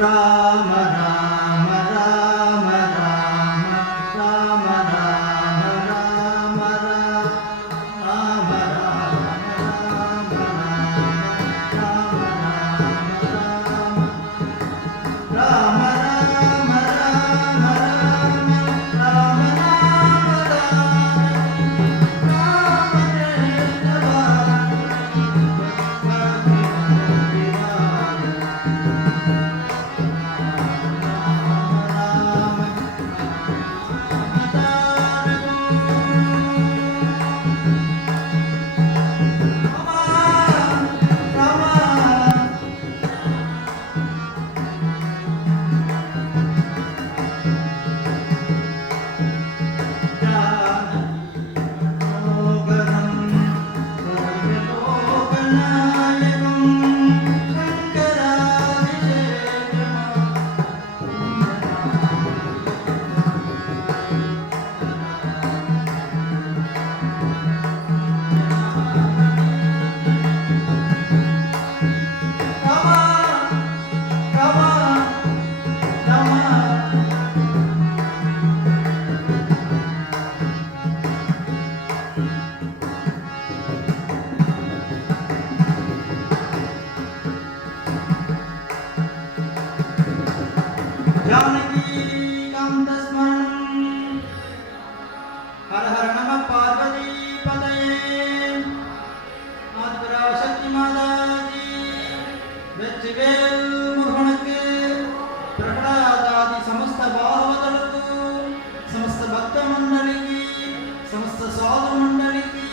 ராம ராம ராம ராம ராம ராம ராம ராம हर हर नमः पार्वती पतये आदिपराशक्ति माता की வெற்றிவேல் முருகனுக்கு பிரகலாதாதி समस्त భాగవతులకు समस्त భక్త మండలికి समस्त సాధు మండలికి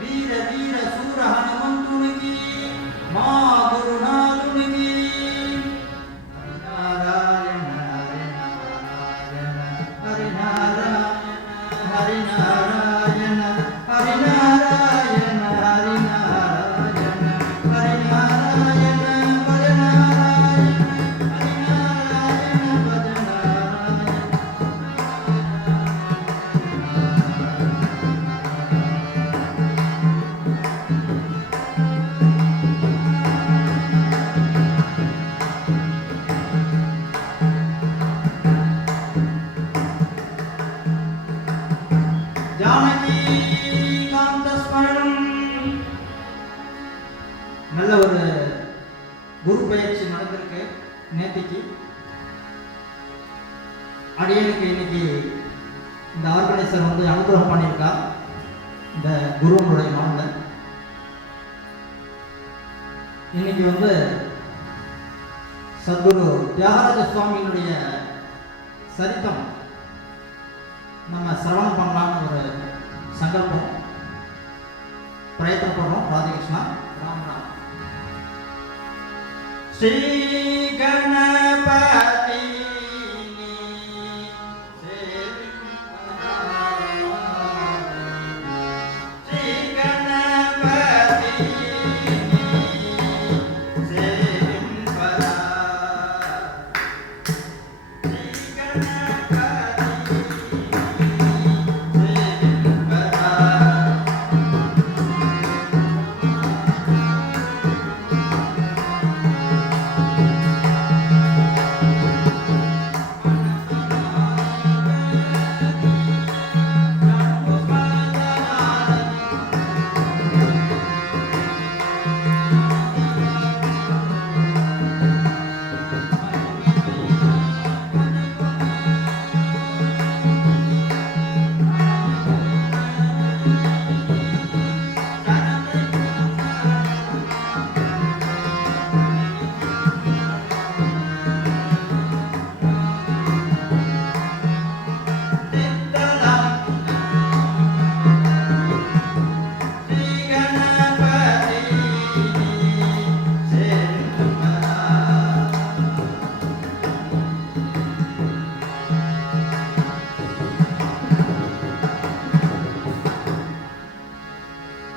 వీర వీర సూర హనుమంతునికి మా గురునాథునికి நல்ல ஒரு குரு பயிற்சி நடந்திருக்கு நேத்திக்கு. அடியனுக்கு இன்னைக்கு இந்த ஆர்கனைசர் வந்து அனுகிரகம் பண்ணியிருக்கா. இந்த குருவனுடைய மகன் இன்னைக்கு வந்து சத்குரு தியாகராஜ சுவாமியினுடைய சரித்தம் நம்ம சிரவணம் பண்ணலாம்னு ஒரு சங்கல்பம் பிரயத்தனப்படுறோம். ராதிகிருஷ்ணா ராம் ராம். ஸ்ரீ கணபதி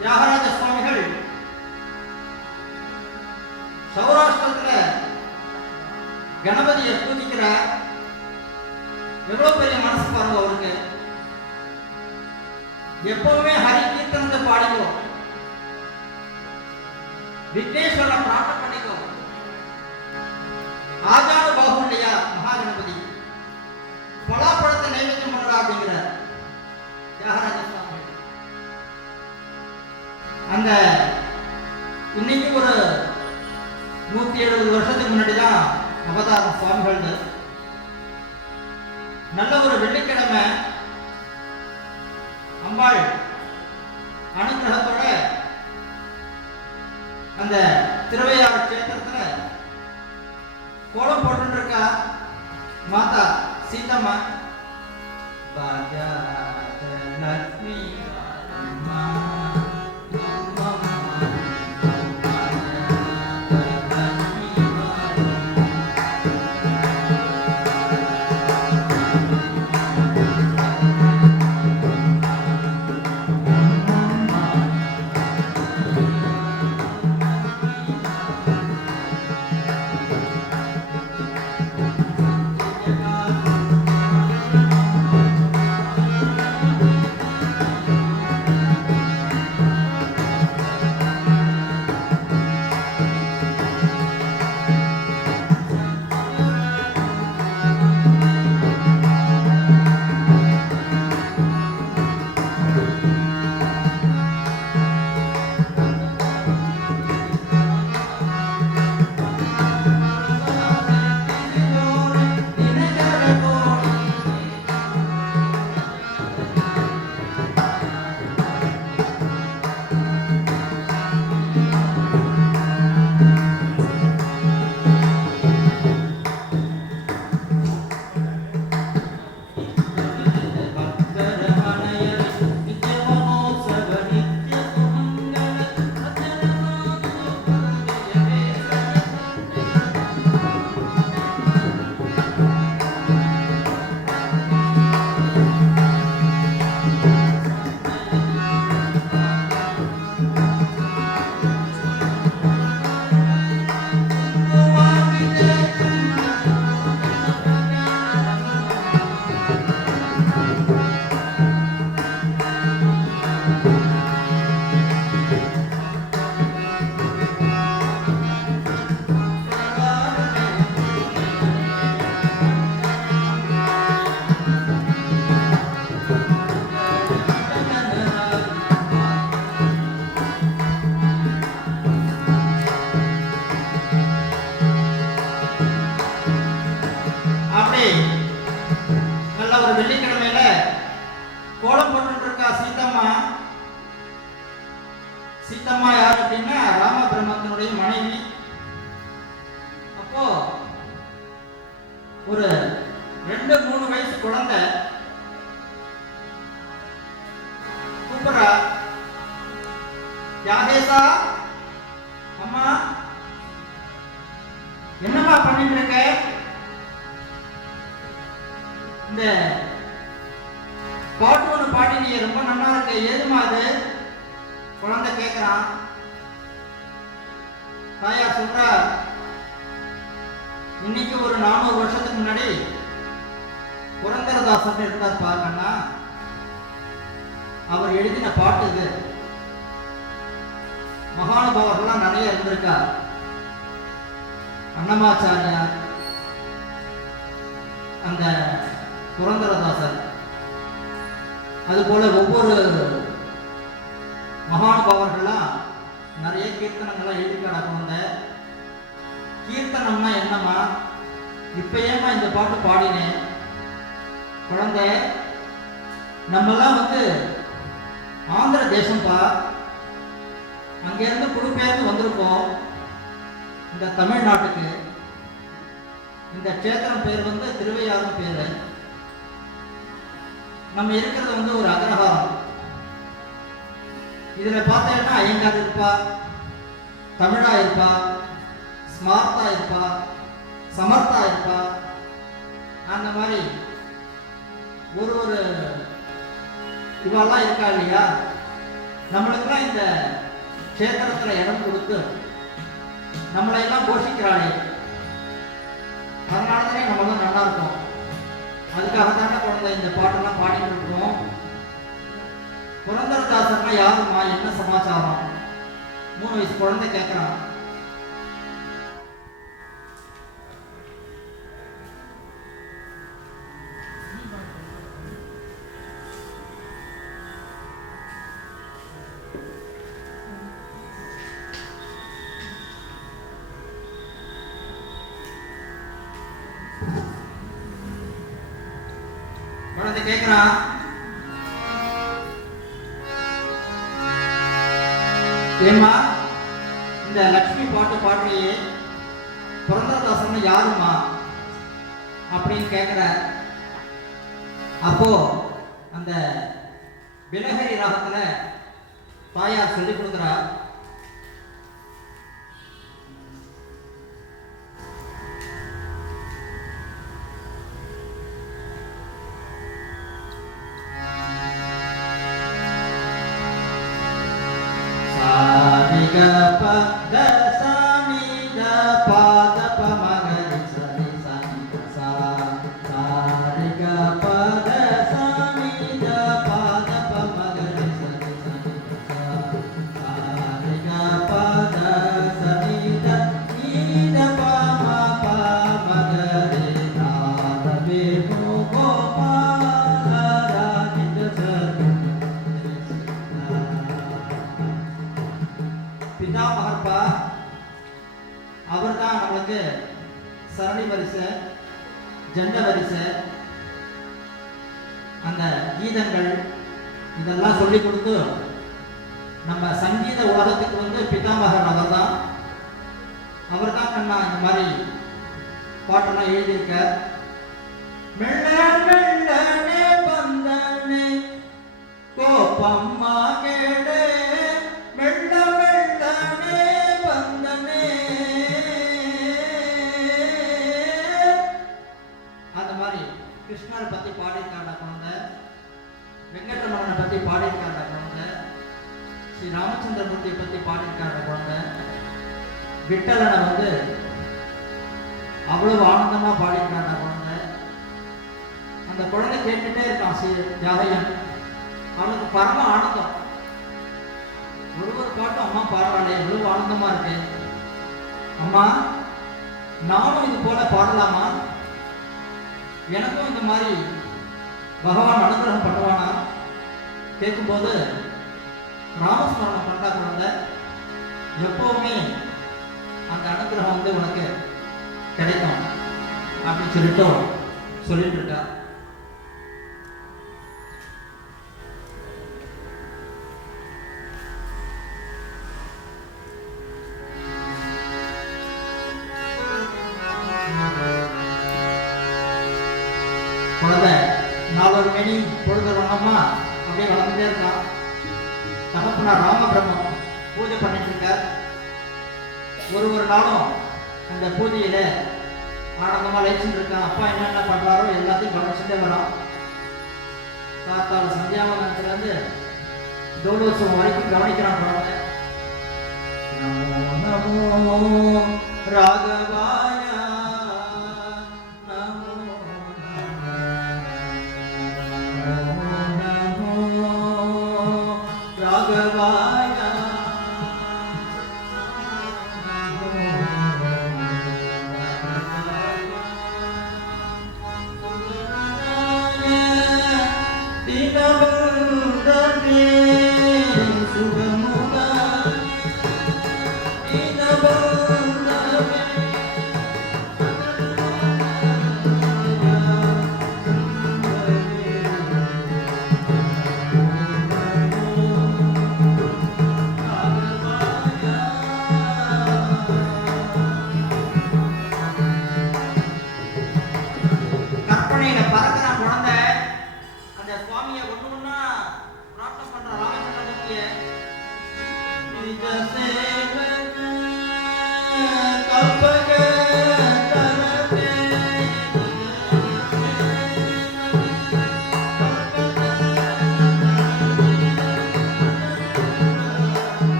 தியாகராஜ சுவாமிகள் சௌராஷ்டிரத்துல கணபதியை பூஜிக்கிறார். எவ்வளவு பெரிய மனசு பாருங்க அவருக்கு. எப்பவுமே ஹரி கீர்த்தனத்தை பாடிக்கோ, விக்னேஸ்வரனை பிரார்த்தனை பண்ணிக்கோ. ஆஜா அப்படிங்கிறார் தியாகராஜ சுவாமி. அந்த இன்னைக்கு ஒரு 170 வருஷத்துக்கு முன்னாடி தான் அவதாரம் சுவாமிகள். நல்ல ஒரு வெள்ளிக்கிழமை அம்பாள் அனுகிரகத்தோட அந்த திருவையாறு கஷேத்திரத்துல கோலம் போட்டு இருக்கா மாதா சீதம்மா. லட்சுமி நல்ல ஒரு வெள்ளிக்கிழமையில கோலம் போட்டு இருக்கா சீதம்மா. சீதம்மா யார் அப்படின்னா ராம பிரம்மத்தினுடைய மனைவி. அப்போ ஒரு 2-3 வயசு குழந்தை கூப்பிடுறா, யாகேசா அம்மா என்னம்மா பண்ணிட்டு இருக்க? இந்த பாட்டு ஒன்று பாடி நீ ரொம்ப நல்லா இருக்க, ஏதுமா அது? குழந்தை கேட்கிறான். தாயார் சொல்றா, இன்னைக்கு ஒரு 400 வருஷத்துக்கு முன்னாடி புரந்தரதாசன் இருந்தார் பாருங்கன்னா, அவர் எழுதின பாட்டு இது. மகானுபாவர்கள்லாம் நிறைய இருந்திருக்கார். அன்னமாச்சாரியார், அந்த புரந்தரதாசர், அதுபோல ஒவ்வொரு மகானுபாவர்கள்லாம் நிறைய கீர்த்தனங்கள்லாம் எழுதிக்காட குழந்தை. கீர்த்தனம்னா என்னம்மா? இப்ப ஏமா இந்த பாட்டு பாடினேன்? குழந்தை, நம்மெல்லாம் ஆந்திர தேசம்பா, அங்கிருந்து குடிபெயர்ந்து வந்திருக்கோம் இந்த தமிழ்நாட்டுக்கு. இந்த க்ஷேத்திரம் பேர் திருவையாறு பேரு. நம்ம இருக்கிறது ஒரு அக்ரஹாரம். இதுல பார்த்தீங்கன்னா ஐயங்கார் இருப்பா, தமிழா இருப்பா, ஸ்மார்த்தா இருப்பா, சமர்த்தா இருப்பா. அந்த மாதிரி ஒரு இவெல்லாம் இருக்கா இல்லையா? நம்மளுக்கெல்லாம் இந்த க்ஷேத்திரத்துல இடம் கொடுத்து நம்மளையெல்லாம் போஷிக்கிறாளே, அதனாலதானே நம்மளும் நல்லா இருக்கும். அதுக்காகத்தானே குழந்தை இந்த பாட்டெல்லாம் பாடிட்டு இருக்கோம். புரந்தரதாசர்னா யாருமா, என்ன சமாச்சாரம்? 3 வயசு குழந்தை கேட்கிறான். குழந்தை கேட்கிறான், ஏம்மா இந்த லட்சுமி பாட்டு பாடுறியே, புரந்தரதாசன் யாருமா அப்படின்னு கேட்கிற. அப்போ அந்த பிலஹரி ராகத்துல தாயார் சொல்லி கொடுக்குறா, பிதாமகர்பா அவர் தான் நம்மளுக்கு சரணி வரிசை, ஜெண்ட வரிசை, அந்த கீதங்கள் இதெல்லாம் சொல்லி கொடுத்து நம்ம சங்கீத உலகத்துக்கு வந்து பிதாமகர் அவர் தான். அவர் தான் கண்ணா இந்த மாதிரி பாட்டெல்லாம் எழுதியிருக்க. மெல்ல மெல்லனே பந்தனே கோப்பம்மா கேடே, மெல்ல மெல்லனே பந்தனே, அந்த மாதிரி கிருஷ்ணரை பத்தி பாடியிருக்காண்ட குழந்தை, வெங்கட்ரமணனை பத்தி பாடியிருக்காண்ட குழந்தை, ஸ்ரீ ராமச்சந்திரமூர்த்தியை பத்தி பாடியிருக்காண்ட குழந்தை, விட்டலனை வந்து அவ்வளவு ஆனந்தமா பாடியிருக்காண்ட குழந்தை. அந்த குழந்தை கேட்டுட்டே இருக்கான் ஸ்ரீ ஜாகையன். அவனுக்கு பரம ஆனந்தம். ஒரு பாட்டும் அம்மா பாடுறாளே எவ்வளவு ஆனந்தமா இருக்கு, அம்மா நானும் இது போல பாடலாமா, எனக்கும் இந்த மாதிரி பகவான் அனுகிரகம் பண்ணுவானா கேட்கும்போது ராமஸ்மரணம் பண்றா குழந்தை, எப்பவுமே அந்த அனுகிரகம் வந்து உனக்கு கிடைக்கும் அப்படின்னு சொல்லிட்டு இருக்கா. குழந்தை நாலொரு மணி பொழுது வண்ணமா அப்படியே வளர்ந்துட்டே இருக்கான். தகப்பனார் ராமபிரம்மம் பூஜை பண்ணிட்டு இருக்கார். ஒரு நாளும் அந்த பூஜையில ஆனந்தமா லைச்சுட்டு இருக்கான். அப்பா என்னென்ன பண்றாரோ எல்லாத்தையும் கவனிச்சுட்டே வரான். காத்தால் சந்தியாவனத்துல இருந்து தோலோத்சவம் வரைக்கும் கவனிக்கிறான் குழந்தை. நமோ நமோ ராகவாய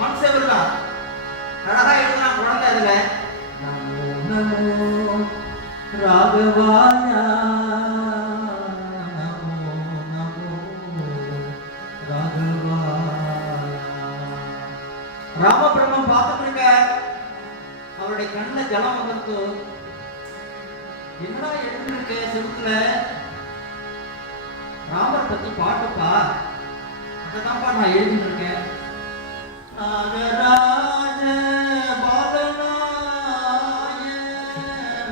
மண் செவரு தான். அழகா எழுதுனா குழந்தை அதுல நமோ நமோ ராகவாயா நமோ நமோ ராகவாயா. ராமபிரம்மம் பார்த்துட்டு இருக்க, அவருடைய கண்ணில் ஜலம் வந்துருக்கு. என்னடா எழுதிருக்க செவத்துல? ராமர் பத்தி பாட்டுப்பா, அதைதான்ப்பா நான் எழுதிட்டு இருக்கேன். நாகராஜ பாலனாய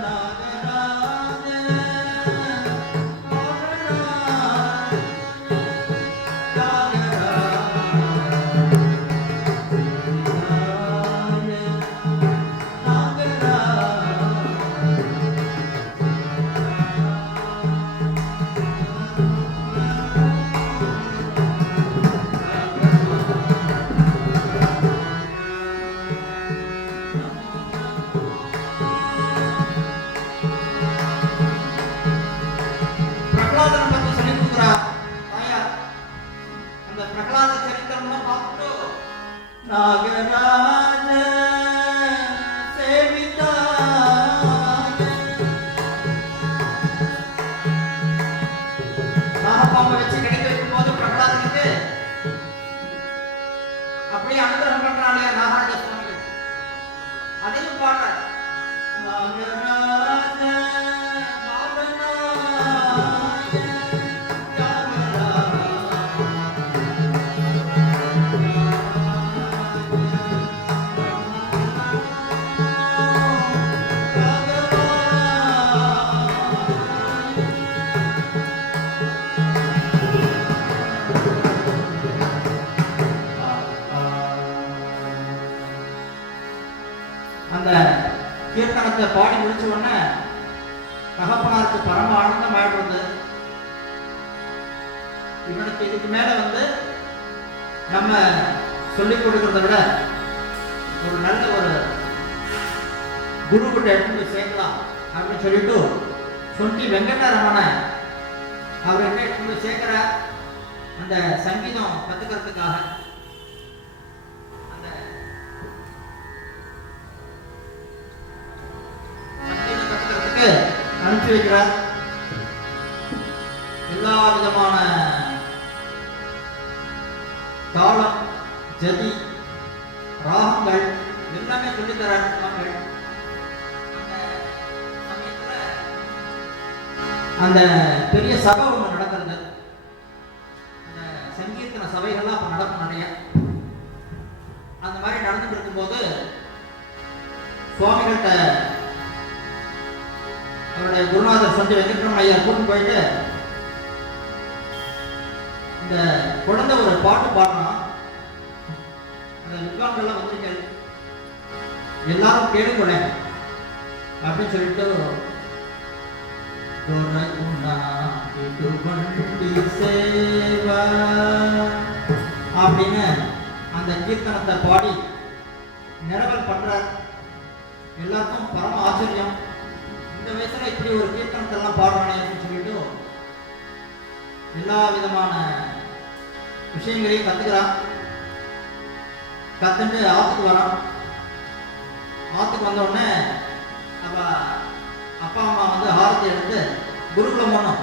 நாகராஜ பாலனாய பிரகலாதனை பத்தி சொல்லி கொடுக்குறா தாயார். அந்த பிரகலாத சரித்திரம் பார்த்துட்டு நாகராஜ சேவிதாய நாகப்பாம்பை வச்சு கிடைக்க வைக்கும் போது பிரகலாதனுக்கு அப்படியே அனுகிரகம் பண்றாங்க நாகராஜ சுவாமிகள். அதையும் பாடுற நாகராஜ அந்த கீர்த்தனத்தை பாடி முடிச்ச உடனே தகப்பனாருக்கு பரம ஆனந்தம் ஆயிடுறது. இவனுக்கு இதுக்கு மேல நம்ம சொல்லிக் கொடுக்கறத விட ஒரு நல்ல ஒரு குரு கிட்ட எடுத்து போய் சேர்க்கலாம் அப்படின்னு சொல்லிட்டு சொன்ன வெங்கடரமண அவர் என்ன எடுத்து போய் சேர்க்கிற அந்த சங்கீதம் கத்துக்கிறதுக்காக. அனுப்பி வைக்கிறார். எல்லா விதமான தாளம், ஜதி, ராகங்கள் எல்லாமே சொல்லித்தரார். அந்த பெரிய சபை ஒன்று நடக்கிறது. அந்த சங்கீர்த்தன சபைகள்லாம் அப்ப நடக்கும் நிறைய. அந்த மாதிரி நடந்துட்டு இருக்கும்போது சுவாமிகள்கிட்ட அவருடைய குருநாதர் சந்தி வெங்கட்ரமண ஐயா கூட்டு போயிட்டு இந்த குழந்தை ஒரு பாட்டு பாடணும், அந்த வித்வான்கள்லாம் வந்திருக்கேன் எல்லாரும் கேளுக்கொள்ள அப்படின்னு சொல்லிட்டு அப்படின்னு அந்த கீர்த்தனத்தை பாடி நிரவல் பண்றார். எல்லாருக்கும் பரம ஆச்சரியம். இந்த வயசுல இப்படி ஒரு கீர்த்தனத்தை எல்லாம் பாடுறானே அப்படின்னு சொல்லிட்டு எல்லா விதமான விஷயங்களையும் கத்துக்கிறான். கத்துட்டு ஆத்துக்கு வரான். ஆத்துக்கு வந்த உடனே அப்பா அம்மா ஆரத்தி எடுத்து குருகுலம் போனோம்,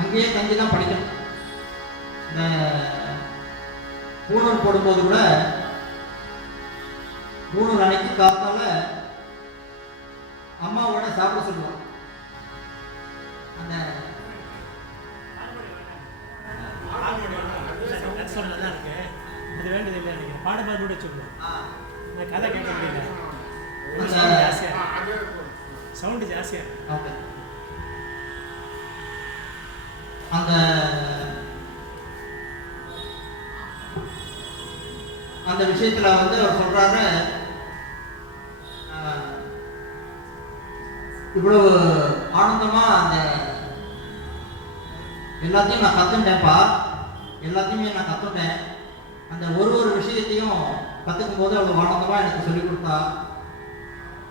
அங்கேயே தங்கி தான் படிக்கணும். இந்த பூணூல் போடும்போது கூட பூணூல் அன்னைக்கு காத்தால அம்மாவோட சாப்பிட சொல்லுவோம். அந்த பாடபாடு சொல்லுவோம். கதை கேட்க முடியல, சவுண்டு ஜாஸ்தியா. அந்த அந்த விஷயத்துல அவர் சொல்றாரு, இவ்வளவு ஆனந்தமா அந்த எல்லாத்தையும் நான் கத்துட்டேன்ப்பா, எல்லாத்தையுமே நான் கத்துட்டேன். அந்த ஒரு விஷயத்தையும் கத்துக்கும் போது அவ்வளவு ஆனந்தமா எனக்கு சொல்லிக் கொடுத்தா.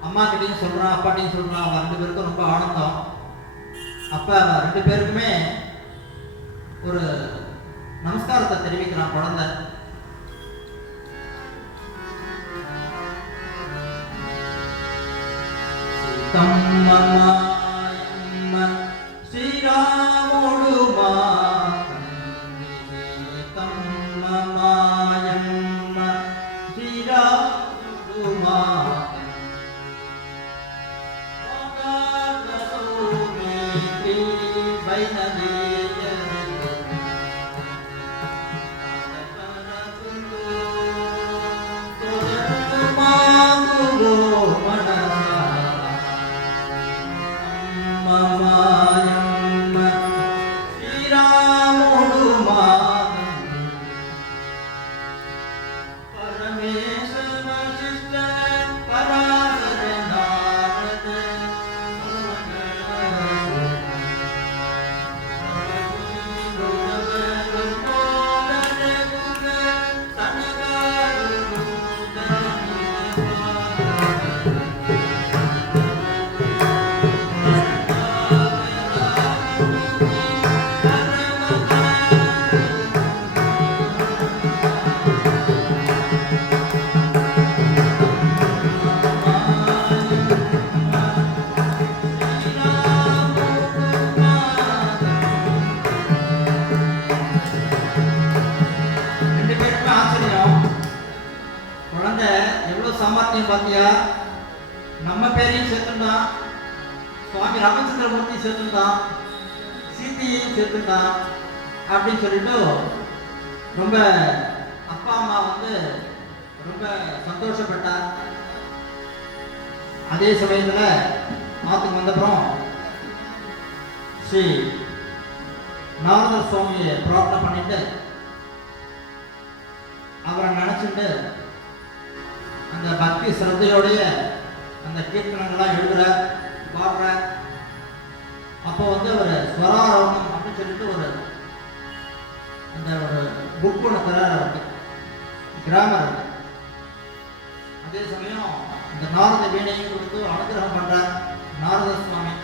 அம்மா கிட்டையும் சொல்றான், அப்பாட்டையும் சொல்றான். அவங்க 2 பேருக்கும் ரொம்ப ஆனந்தம். அப்ப 2 பேருக்குமே ஒரு நமஸ்காரத்தை தெரிவிக்கிறான் குழந்தை. தம்மமாயம்ம ஸ்ரீராமுடுமா தம்மமாயம்ம ஸ்ரீராமுடுமா சாமர்த்தியம் பார்த்தியா, நம்ம பேரையும் சேர்த்துட்டான், சுவாமி ராமச்சந்திரமூர்த்தி சேர்த்துட்டான், சீத்தையும் சேர்த்துட்டான் அப்படின்னு சொல்லிட்டு ரொம்ப அப்பா அம்மா வந்து ரொம்ப சந்தோஷப்பட்டார். அதே சமயத்தில் ஆத்துக்கு வந்தப்புறம் ஸ்ரீ நாரதர் சுவாமியை பிரார்த்தனை பண்ணிட்டு அவரை நினச்சிட்டு அந்த பக்தி சிரத்தையோடைய அந்த கீர்த்தனங்கள்லாம் எழுதுற பாடுற. அப்போ வந்து ஒரு ஸ்வராரோகம் அப்படின்னு சொல்லிட்டு அந்த ஒரு புக் ஒன்று தரார் அவருக்கு, கிராமர் இருக்கு. அதே சமயம் இந்த நாரத வீணையும் கொடுத்து அனுகிரகம் பண்றார் நாரத சுவாமி.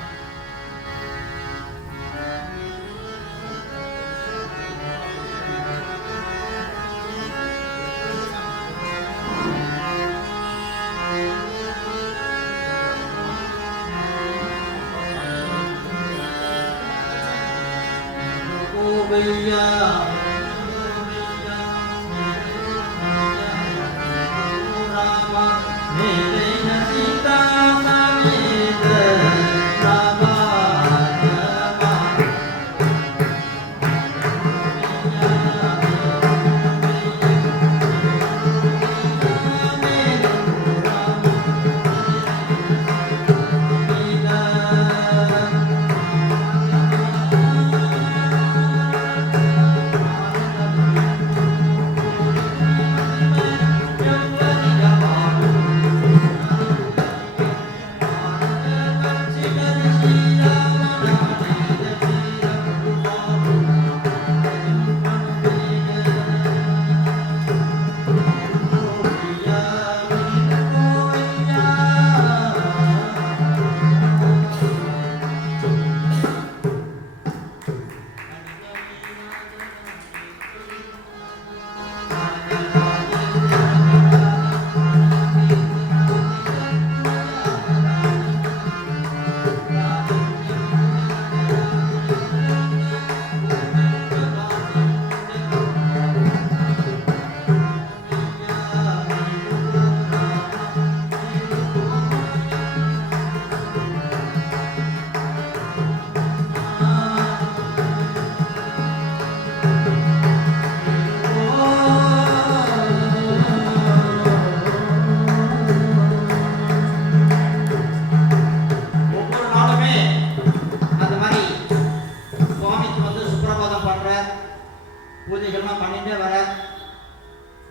பூஜைகள்லாம் பண்ணிட்டே வர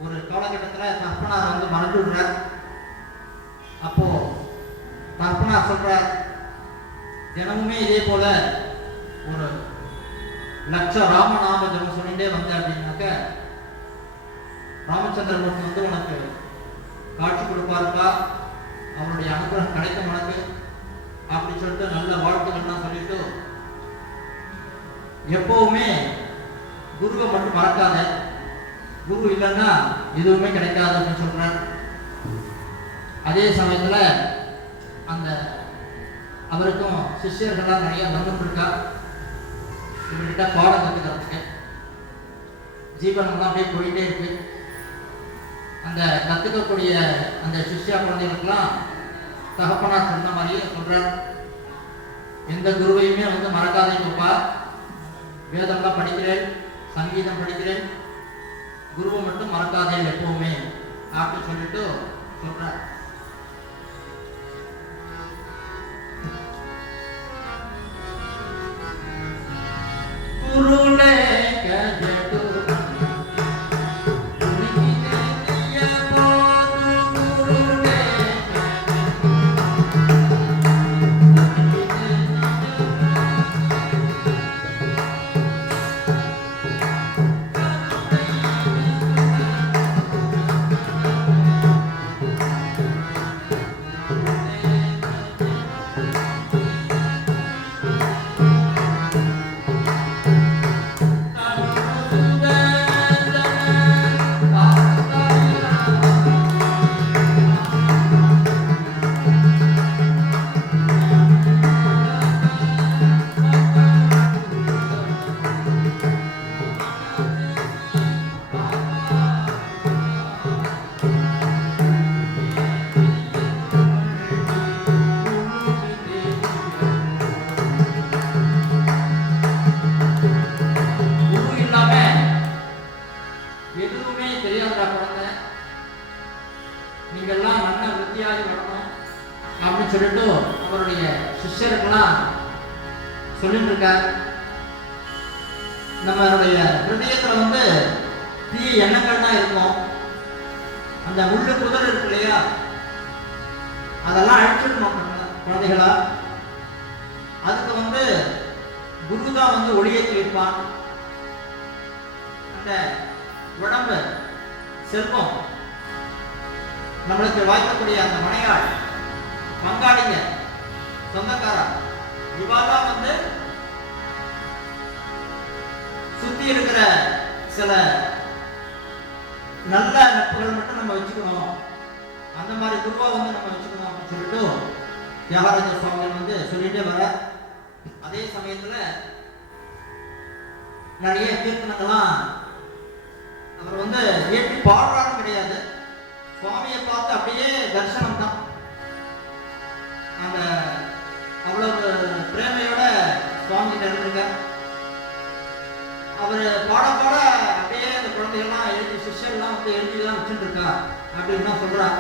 ஒரு காலகட்டத்தில் தர்ப்பனார் வந்து மறந்து விடுறார். அப்போ தர்ப்பனார் சொல்றார், தினமுமே இதே போல ஒரு லட்ச ராமநாம ஜபம் சொல்லிட்டே வந்த அப்படின்னாக்க ராமச்சந்திரமூர்த்தி வந்து உனக்கு காட்சி கொடுப்பாருக்கா, அவருடைய அனுகிரகம் கிடைக்கும் உனக்கு அப்படின்னு சொல்லிட்டு நல்ல வாழ்த்துக்கள்லாம் சொல்லிட்டு எப்பவுமே குருவை மட்டும் மறக்காத, குரு இல்லைன்னா எதுவுமே கிடைக்காது அப்படின்னு சொல்றார். அதே சமயத்தில் அந்த அவருக்கும் சிஷ்யர்கள்லாம் நிறைய வந்துருக்கா. இவர்கிட்ட பாடம் கற்றுக்கிறதுக்கு ஜீவனம்லாம் அப்படியே போயிட்டே இருக்கு. அந்த கற்றுக்கக்கூடிய அந்த சிஷ்யா குழந்தைகளுக்கெல்லாம் தகப்பனார் சொன்ன மாதிரியே சொல்றார், எந்த குருவையுமே வந்து மறக்காதீங்கப்பா, வேதம்லாம் படிக்கிறேன், சங்கீதம் படிக்கிறேன், குருவை மட்டும் மறக்காதே எப்பவுமே அப்படின்னு சொல்லிட்டு சொல்றார். குருலே கஜடு எதுவுமே தெரியாதா குழந்தை, நீங்கெல்லாம் நல்ல வித்தியாகி வரணும் அப்படின்னு சொல்லிட்டு அவருடைய சிஷ்யர்கள்லாம் சொல்லிட்டு இருக்கார். நம்மளுடைய ஹிருதயத்துல வந்து தீய எண்ணங்கள் தான் இருக்கும். அந்த முள்ளு புதர் இருக்கு இல்லையா, அதெல்லாம் அழிச்சிடணும் குழந்தைகளா. அதுக்கு வந்து குரு தான் வந்து ஒளியேற்றி வைப்பான். அந்த உடம்பு, செல்வம், நம்மளுக்கு வாய்க்கக்கூடிய அந்த மனையாள், பங்காளிங்க, சொந்தக்காரர், இவாதான் வந்து சுத்தி இருக்கிற சில நல்ல நட்புகள் மட்டும் நம்ம வச்சுக்கணும். அந்த மாதிரி குருவா வந்து நம்ம வச்சுக்கணும் அப்படின்னு சொல்லிட்டு தியாகராஜ சுவாமிகள் வந்து சொல்லிட்டே வர, அதே சமயத்துல நிறைய கீர்த்தனங்கள்லாம் அவர் வந்து ஏற்றி பாடுறான்னு கிடையாது, சுவாமியை பார்த்து அப்படியே தரிசனம் தான். அந்த அவ்வளவு பிரேமையோட சுவாமி கிட்ட இருந்திருக்க. அவர் பாட பாட அப்படியே அந்த குழந்தைகள்லாம் எழுதி, சிஷ்யர்லாம் வந்து எழுதிதான் வச்சுட்டு இருக்கா அப்படின்னு தான் சொல்றா.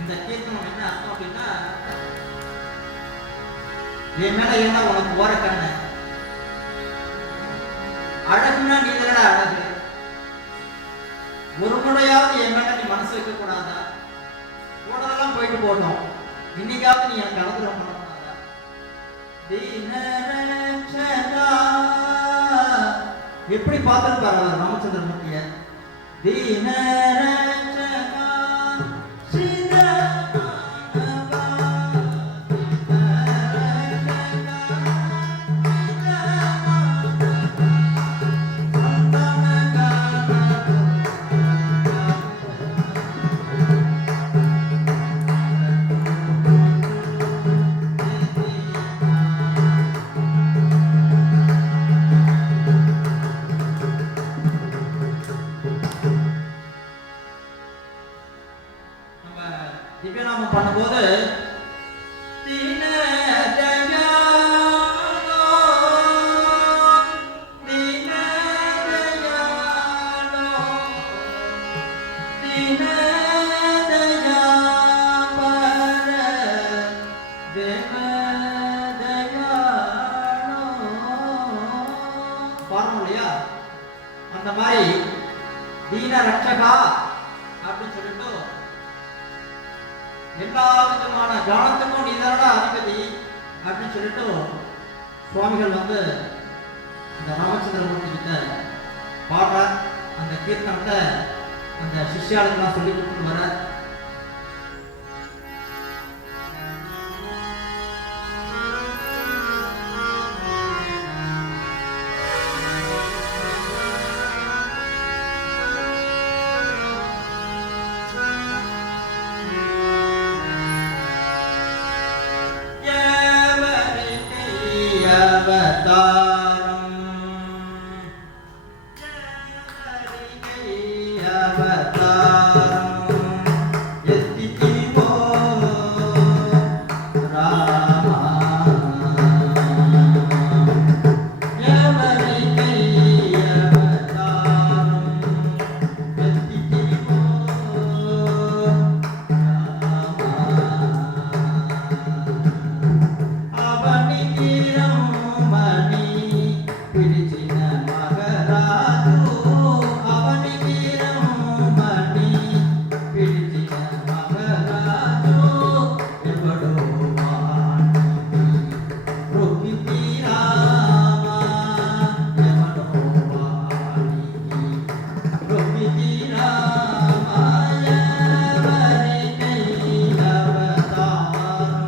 இந்த கீர்த்தனம் என்ன அர்த்தம் அப்படின்னா, என் மேல என்ன உனக்கு ஓர கண்ணு, அழகுனா நீ தானடா அழகு, ஒரு முறையாவது என் மேல நீ மனசு வைக்க கூடாதா? போனதெல்லாம் போயிட்டு போட்டோம், இன்னைக்காவது நீ எனக்கு அனுகிரகம் பண்ண கூடாதா? தீனரட்சகா, எப்படி பார்த்துட்டு பாரு ராமச்சந்திரமூர்த்திய. தீனரட்சகா திவ்யநாமம் பண்ணும்போது பாருங்க இல்லையா, அந்த மாதிரி தீன ரட்சகா அப்படின்னு சொல்லிட்டு எல்லா விதமான கானத்துக்கும் நீதானடா அதிபதி அப்படின்னு சொல்லிட்டு சுவாமிகள் வந்து இந்த ராமச்சந்திரமூர்த்தி கிட்ட பாடுற அந்த கீர்த்தனத்தை அந்த சிஷ்யாளுக்கெல்லாம் சொல்லி கொடுத்துட்டு வர. அவதாரம் அவதாரம் எத்திதிவோ ராமா எவரிகை அவதாரம் எத்திதிவோ ராமா அவனிகிரம் மணி பிடிச்சின மகராஜு அவனிகிரம் மணி பிடிச்சின மகராஜு ఎవడో వాణి రుక్మితి రామ ఎవడో వాణి రుక్మితి రామ ఎవరికై అవతారం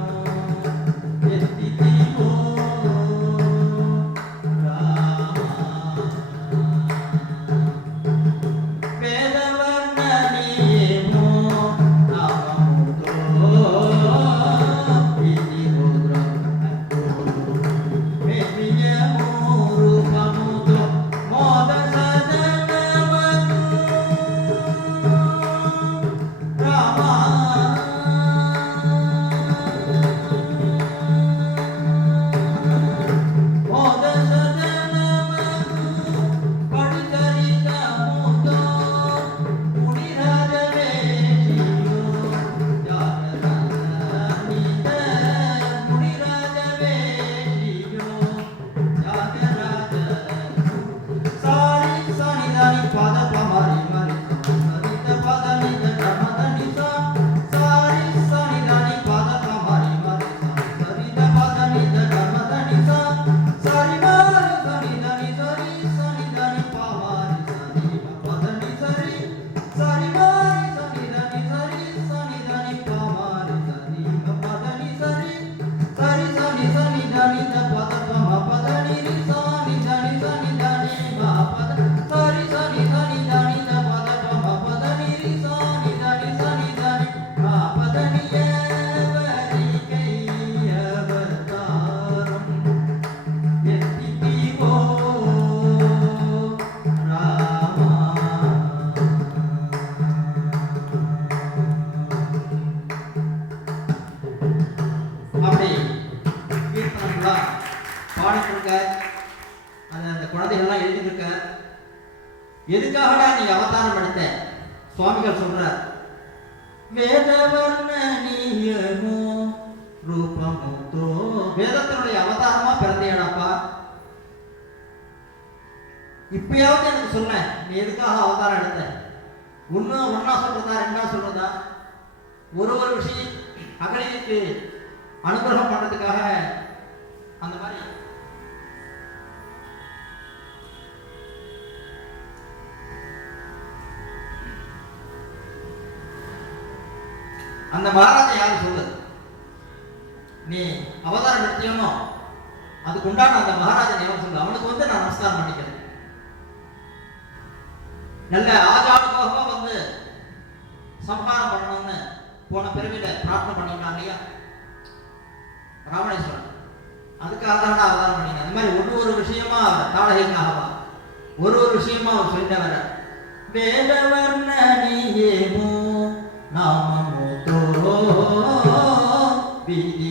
ఎత్తితివో వేదవర్ణనీయమో నామముతో ప్రీతి భద్రముతో మేపియము రూపముతో మోద సదనవను రామా మోద సదనవను పడితరితముతో మునిరాజవేషియో జాగరాజనిత మునిరాజవేషియో జాగరాజ సారి సనిదని పద పమరి మరి సరిత పద నిద కమదని సారి సనిదని పద పమరి మరి సరిత పద నిద కమదని సరి మరి సనిదని సరి సనిదని పమరి సరి పదని సరి సరి మరి సనిదని సరి సనిదని పమరి సరి పదని సరి సరి సని సనిదని పద పమ పదని సనిదని సనిదని మా పద సరి సని సనిదని పద పమ పదని సనిదని సనిదని మా పదని ఎవరికై అవతారం ఎత్తితివో రామా. அப்படி கீர்த்தனம்லாம் பாடிட்டு அந்த குழந்தைகள்லாம் எழுதிட்டு எதுக்காகடா நீ அவதாரம் எடுத்த? சுவாமிகள் சொல்றார், வேதவர்ண பெண்மியமோ ரூபமுத்தோ, வேதத்தினுடைய அவதாரமா பிறந்தேடாப்பா. இப்பயாவது எனக்கு சொல்ல, நீ எதுக்காக அவதாரம் எடுத்த? ஒன்னா சொல்றதா, ரெண்டா சொல்றதா? ஒரு விஷயம் அகலிக்கு அனுகிரகம் பண்றதுக்காக அந்த மாதிரி அந்த மகாராஜா யாரு சொல்லுது? நீ அவதாரம் எடுத்தியனோ அதுக்கு உண்டான அந்த மகாராஜன் எவன் சொல்லு, அவனுக்கு நான் நமஸ்காரம் பண்ணிக்கிறேன். நல்ல ஆஜானுக்காக சம்ஹாரம் பண்ணணும்னு போன பிறவில பிரார்த்தனை பண்ணிட்டான் இல்லையா ராவணேஸ்வரன், அதுக்காக தான் அவதாரம் பண்ணிங்க. அந்த மாதிரி ஒரு விஷயமா தாடகைக்காகவா ஒரு விஷயமா அவர் சொல்லிட்டு வர வேதவர்ணனியேமோ நாமமோ தோ வீதி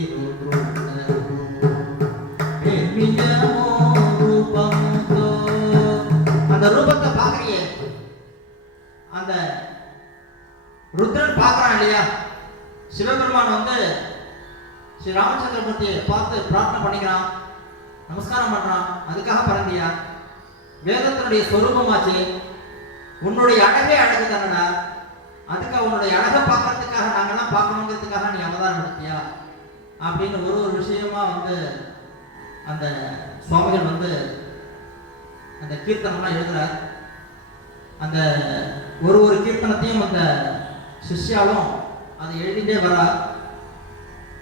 அந்த ரூபத்தை பாக்குறியே, அந்த ருத்ரன் பார்க்கறான் இல்லையா? சிவபெருமான் ஸ்ரீ ராமச்சந்திரமூர்த்தியை பார்த்து பிரார்த்தனை பண்ணிக்கிறான், நமஸ்காரம் பண்றான். அதுக்காக பிறந்தியா? வேதத்தினுடைய சொரூபமாச்சு, உன்னுடைய அழகே அழகு தானடா. அதுக்காக உன்னுடைய அழகை பார்க்கறதுக்காக நாங்கெல்லாம் பார்க்கணுங்கிறதுக்காக நீ அவதாரம் எடுத்தியா அப்படின்னு ஒரு விஷயமா அந்த சுவாமிகள் அந்த கீர்த்தனம்லாம் எழுதுறார். அந்த ஒரு கீர்த்தனத்தையும் அந்த சிஷ்யாலும் அதை எழுதிட்டே வரா.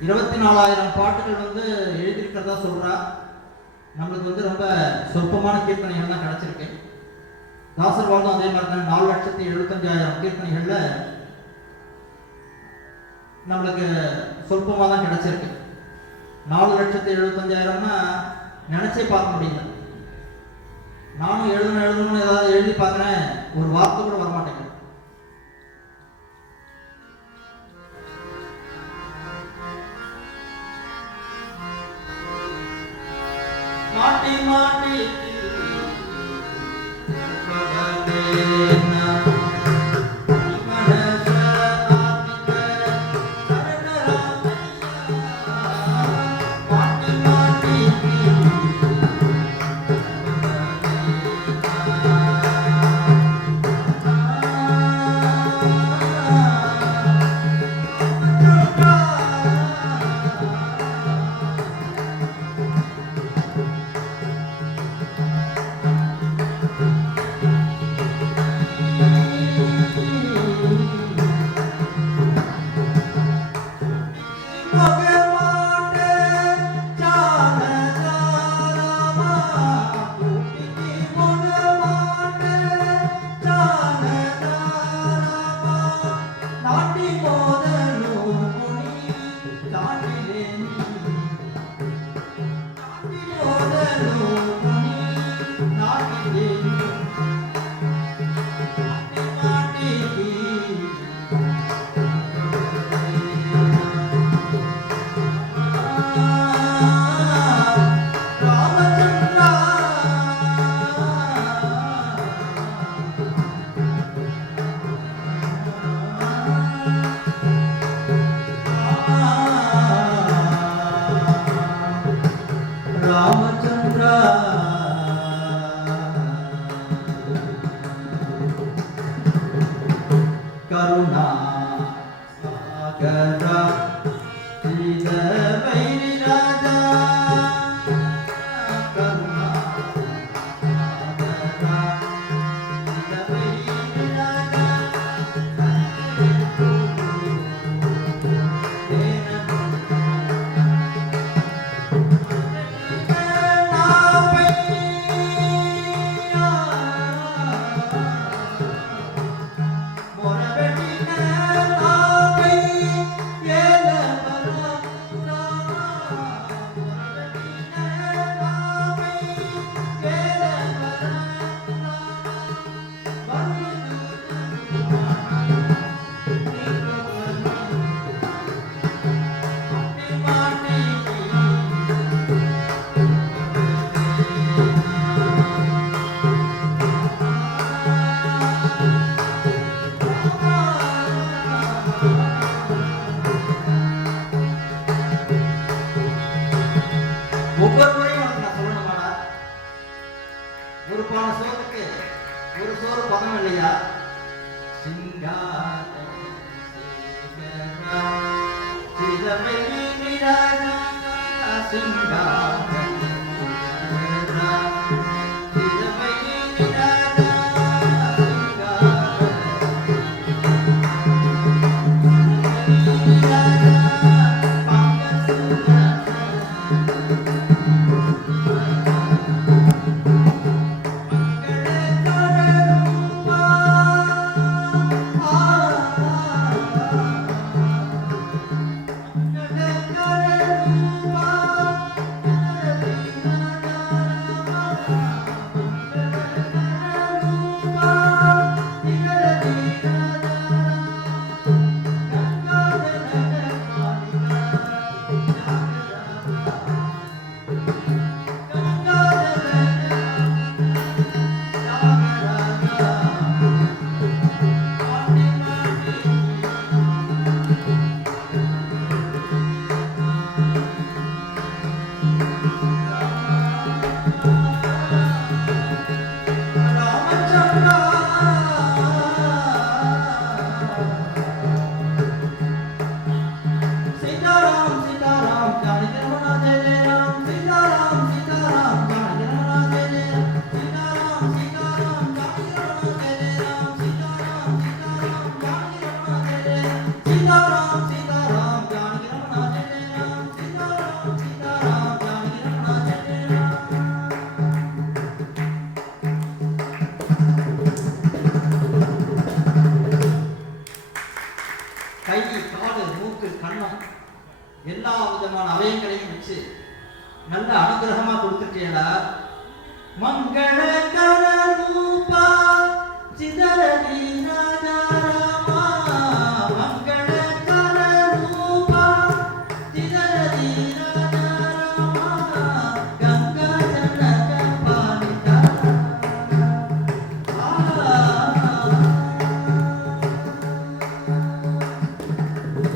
24,000 பாட்டுகள் எழுதியிருக்கிறதா சொல்றா. நம்மளுக்கு ரொம்ப சொற்பமான கீர்த்தனைகள் தான் கிடைச்சிருக்கு. தாசர் வாழ்ந்தும் அதே மாதிரி தான் 4,75,000 கீர்த்தனைகள்ல நம்மளுக்கு சொற்பமாக தான் கிடைச்சிருக்கு. 4,75,000னா நினைச்சே பார்க்க முடியல. நானும் எழுதணும்னு ஏதாவது எழுதி பார்க்குறேன், ஒரு வார்த்தை கூட வரமாட்டேங்குது. மாட்டி மாட்டி கை, காடு, மூக்கு, கண்ணம் எல்லா விதமான அவயங்களையும் வச்சு நல்ல அனுகிரகமா கொடுத்துட்டேடா. மங்கள கரூபா சிதறடி ராஜா ராமா, மங்கள கரூபா சிதறடி ராஜா ராமா, கங்கா ஜனக பாலிதா.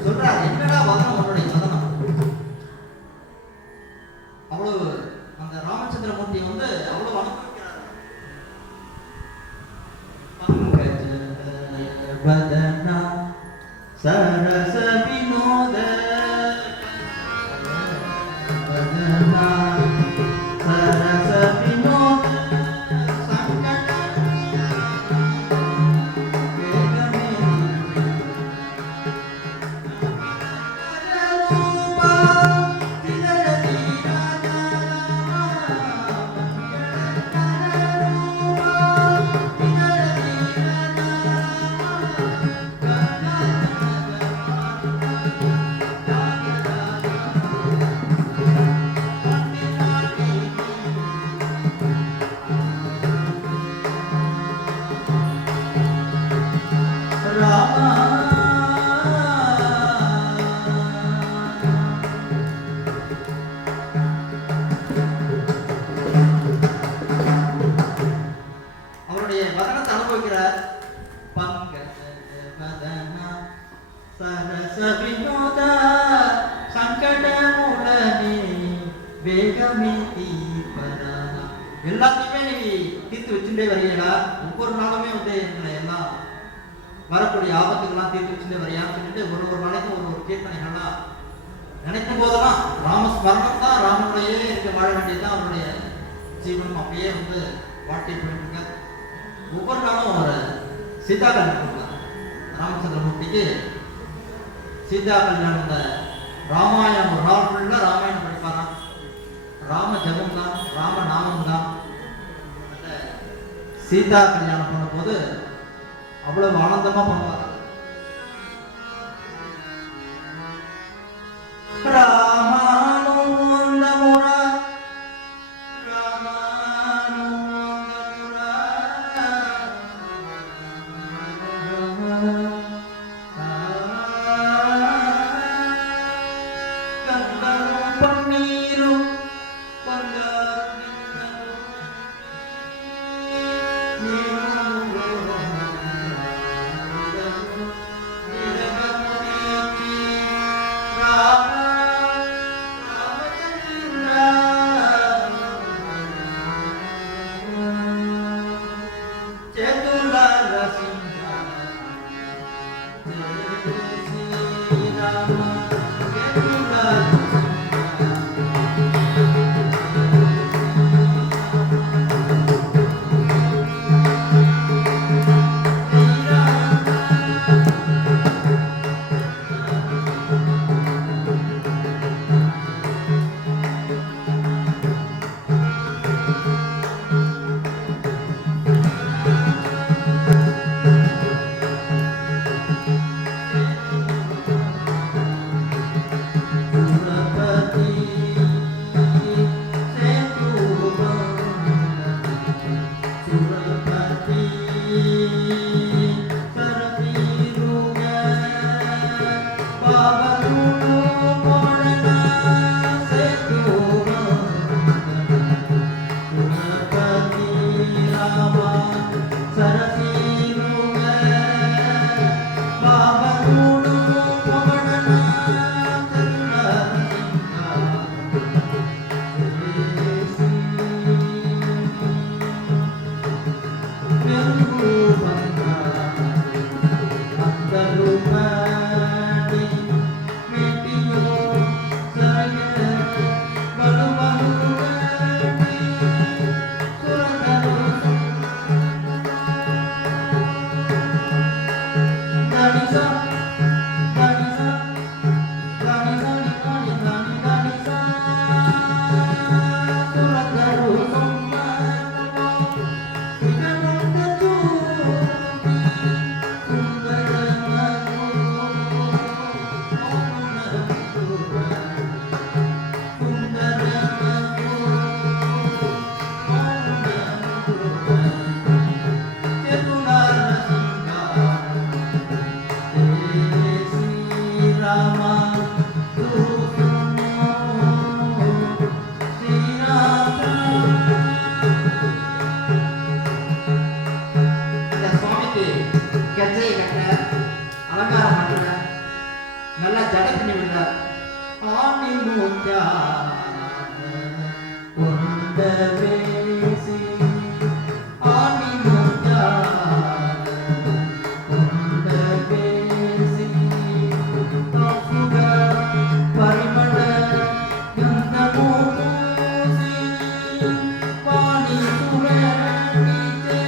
சொல்றாரு, என்னடா வதனம் உன்னுடைய வதனம். அவ்வளவு அந்த ராமச்சந்திரமூர்த்தியை வந்து அவ்வளவு அனுபவிக்கிறார். பங்கஜ வதனா சரச வினோத வதனா சரச வினோத சங்கட அவருடைய வதனத்தை அனுபவிக்கிறார். பங்கஜ வதனா சரச வினோத சங்கட மூலனே வேகமே தீபரா. எல்லாத்தையுமே நீ தீர்த்து வச்சுட்டே வரையடா. ஒவ்வொரு நாளுமே வந்து எங்களை எல்லாம் வரக்கூடிய ஆபத்துக்கெல்லாம் தீர்த்து வச்சுட்டே வரையான்னு சொல்லிட்டு ஒரு நாளைக்கும் ஒரு கீர்த்தனைகள்லாம் நினைக்கும் போதெல்லாம் ராமஸ்மரணம் தான், ராமனுடையே இருக்க வாழ வேண்டியதுதான் அவருடைய ஜீவனம். அப்படியே வந்து வாழ்க்கை போயிட்டு இருக்க. ஒவ்வொரு நாளும் ஒரு சீதா கல்யாணம் கொடுத்தாங்க ராமச்சந்திரமூர்த்திக்கு. சீதா கல்யாணம் இந்த ராமாயணம் ஒரு நாள் ஃபுல்லா ராமாயணம் படிப்பாராம். ராம ஜபம் தான், ராம நாமம் தான். சீதா கல்யாணம் பண்ணும்போது அவ்வளவு ஆனந்தமா பண்ணுவாங்க. நல்லா ஜட பண்ணி விடுறார். ஆணி மூஞ்சா கொண்ட வேசி ஆணி மூஞ்சா கொண்ட வேசி காசுக பரிமள கந்தமோ பூசி பாணி சுரணிச்சே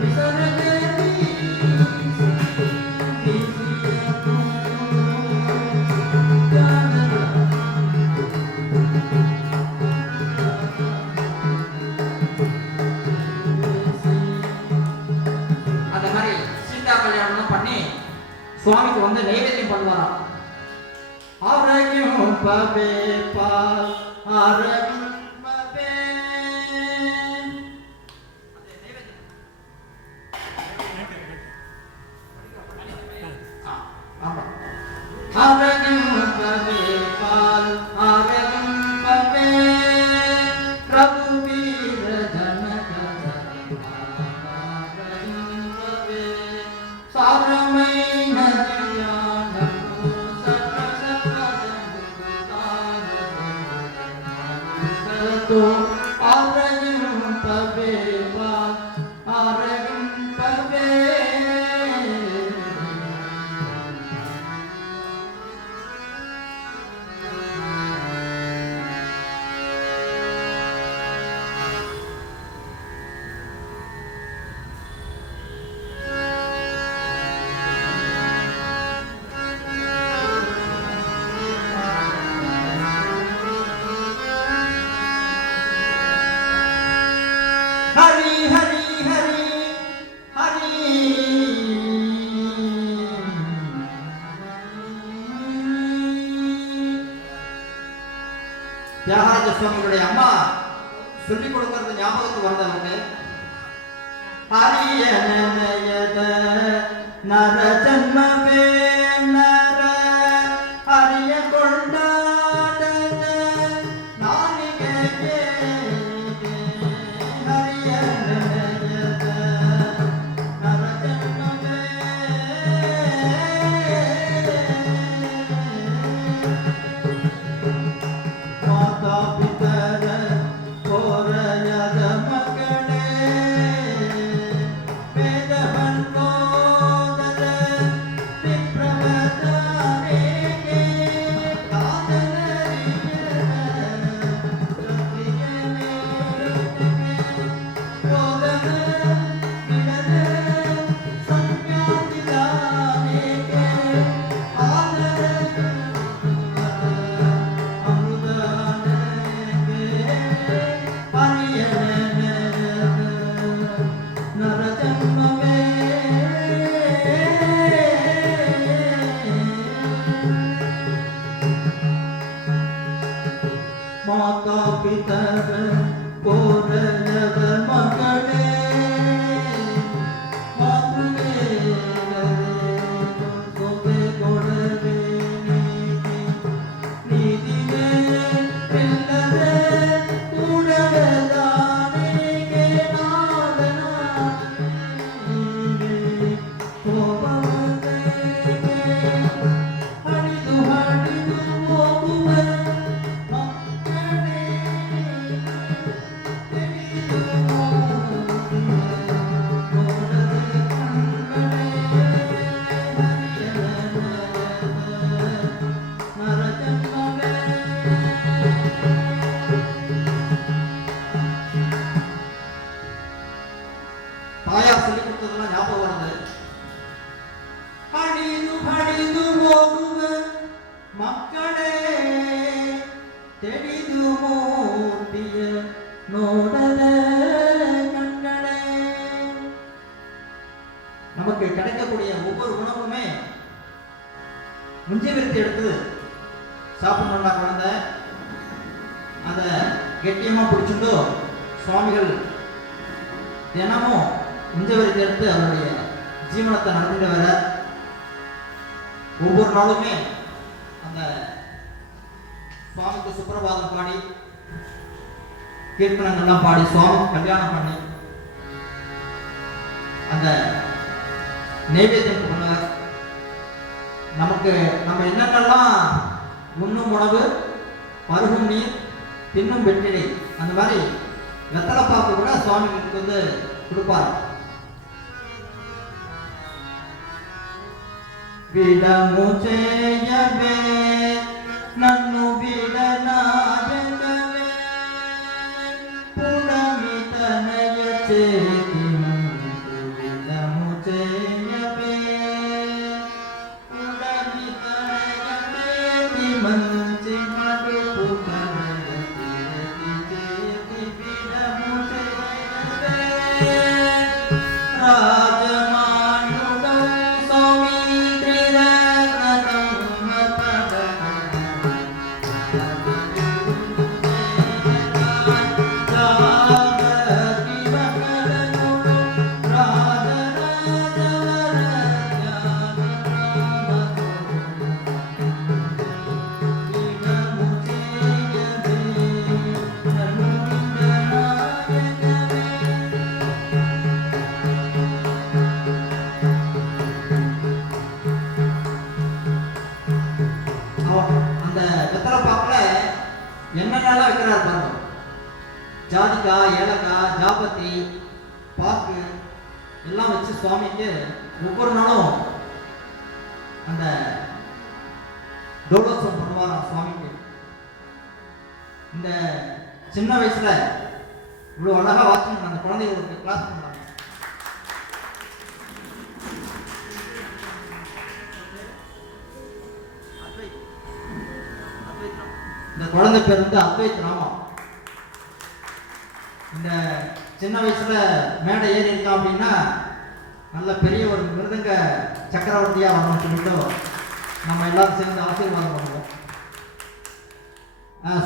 விசரகதி சுவாமிக்கு வந்து நைவேத்தியம் பண்ணுவாராம். ஆரோக்கியம் பவே பால் ஆரோக்கியம் பவே ஆரோக்கியம் பவே பால் ஆரோக்கியம் பவே பிரபு வீர ஜனக சாரமை तो आरगम पवे वा आरगम पवे हरि हरि हरि हरि தியாகராஜ சுவாமிகளுடைய அம்மா சொல்லிக் கொடுக்கிறது ஞாபகத்துக்கு வந்தவங்க. ஹரியனயத நர ஜன்மவே நர ஹரிய கொண்டாட நானிகே माता पितर कोरलव मगणे मातृगे सोते कोडवे नीतिगे पिल्लरे उडवदाने के नादना कोपवते हरिदु हरिदु मोगुवे தாயார் சொல்லி கொடுத்ததெல்லாம் ஞாபகம் வருது. அடிது படிது போகுவ மக்களே தெரிது மூர்த்திய நோடல கண்களே. நமக்கு கிடைக்கக்கூடிய ஒவ்வொரு உணவுமே முஞ்சி விருத்தி எடுத்து சாப்பிடணும்னா குழந்தை அதை கெட்டியமா பிடிச்சிட்டு சுவாமிகள் தினமும் முஞ்சவரித்து எடுத்து அவருடைய ஜீவனத்தை நடத்திட்டு வர ஒவ்வொரு நாளுமே அந்த சுவாமிக்கு சுப்பிரபாதம் பாடி கீர்த்தனங்கள்லாம் பாடி சுவாமி கல்யாணம் பண்ணி அந்த நைவேத்தியம் பண்ணுவார். நமக்கு நம்ம என்னென்னலாம் உண்ணும் உணவு, பருகும் நீர், தின்னும் வெற்றிலை, அந்த மாதிரி வெத்தலை பாக்கு கூட சுவாமிகளுக்கு வந்து கொடுப்பார். விடமு செய்யவே நன்னு விடனாயங்கவே புடமி தனைய சேதி விடமு செய்யவே புடமி தனைய சேதி மஞ்சி மடு புகழத்தி சேதி விடமு செய்யவே என்னென்னலாம் வைக்கிறார் பாருங்க. ஜாதிக்காய், ஏலக்காய், ஜாபத்தி, பாக்கு எல்லாம் வச்சு சுவாமிக்கு ஒவ்வொரு நாளும் அந்த டோலோத்சவம் பண்ணுவாராம் சுவாமிக்கு. இந்த சின்ன வயசுல இவ்வளவு அழகா வாட்சிங் அந்த குழந்தைகளுக்கு கிளாஸ் பண்ணுவாங்க. இந்த குழந்தை பேர் வந்து அத்வைத் ராமா. இந்த சின்ன வயசுல மேடை ஏறி இருக்கான் அப்படின்னா நல்ல பெரிய ஒரு மிருதங்க சக்கரவர்த்தியா வரணும்னு சொல்லிட்டு நம்ம எல்லாரும் சேர்ந்து ஆசீர்வாதம் பண்ணுவோம்.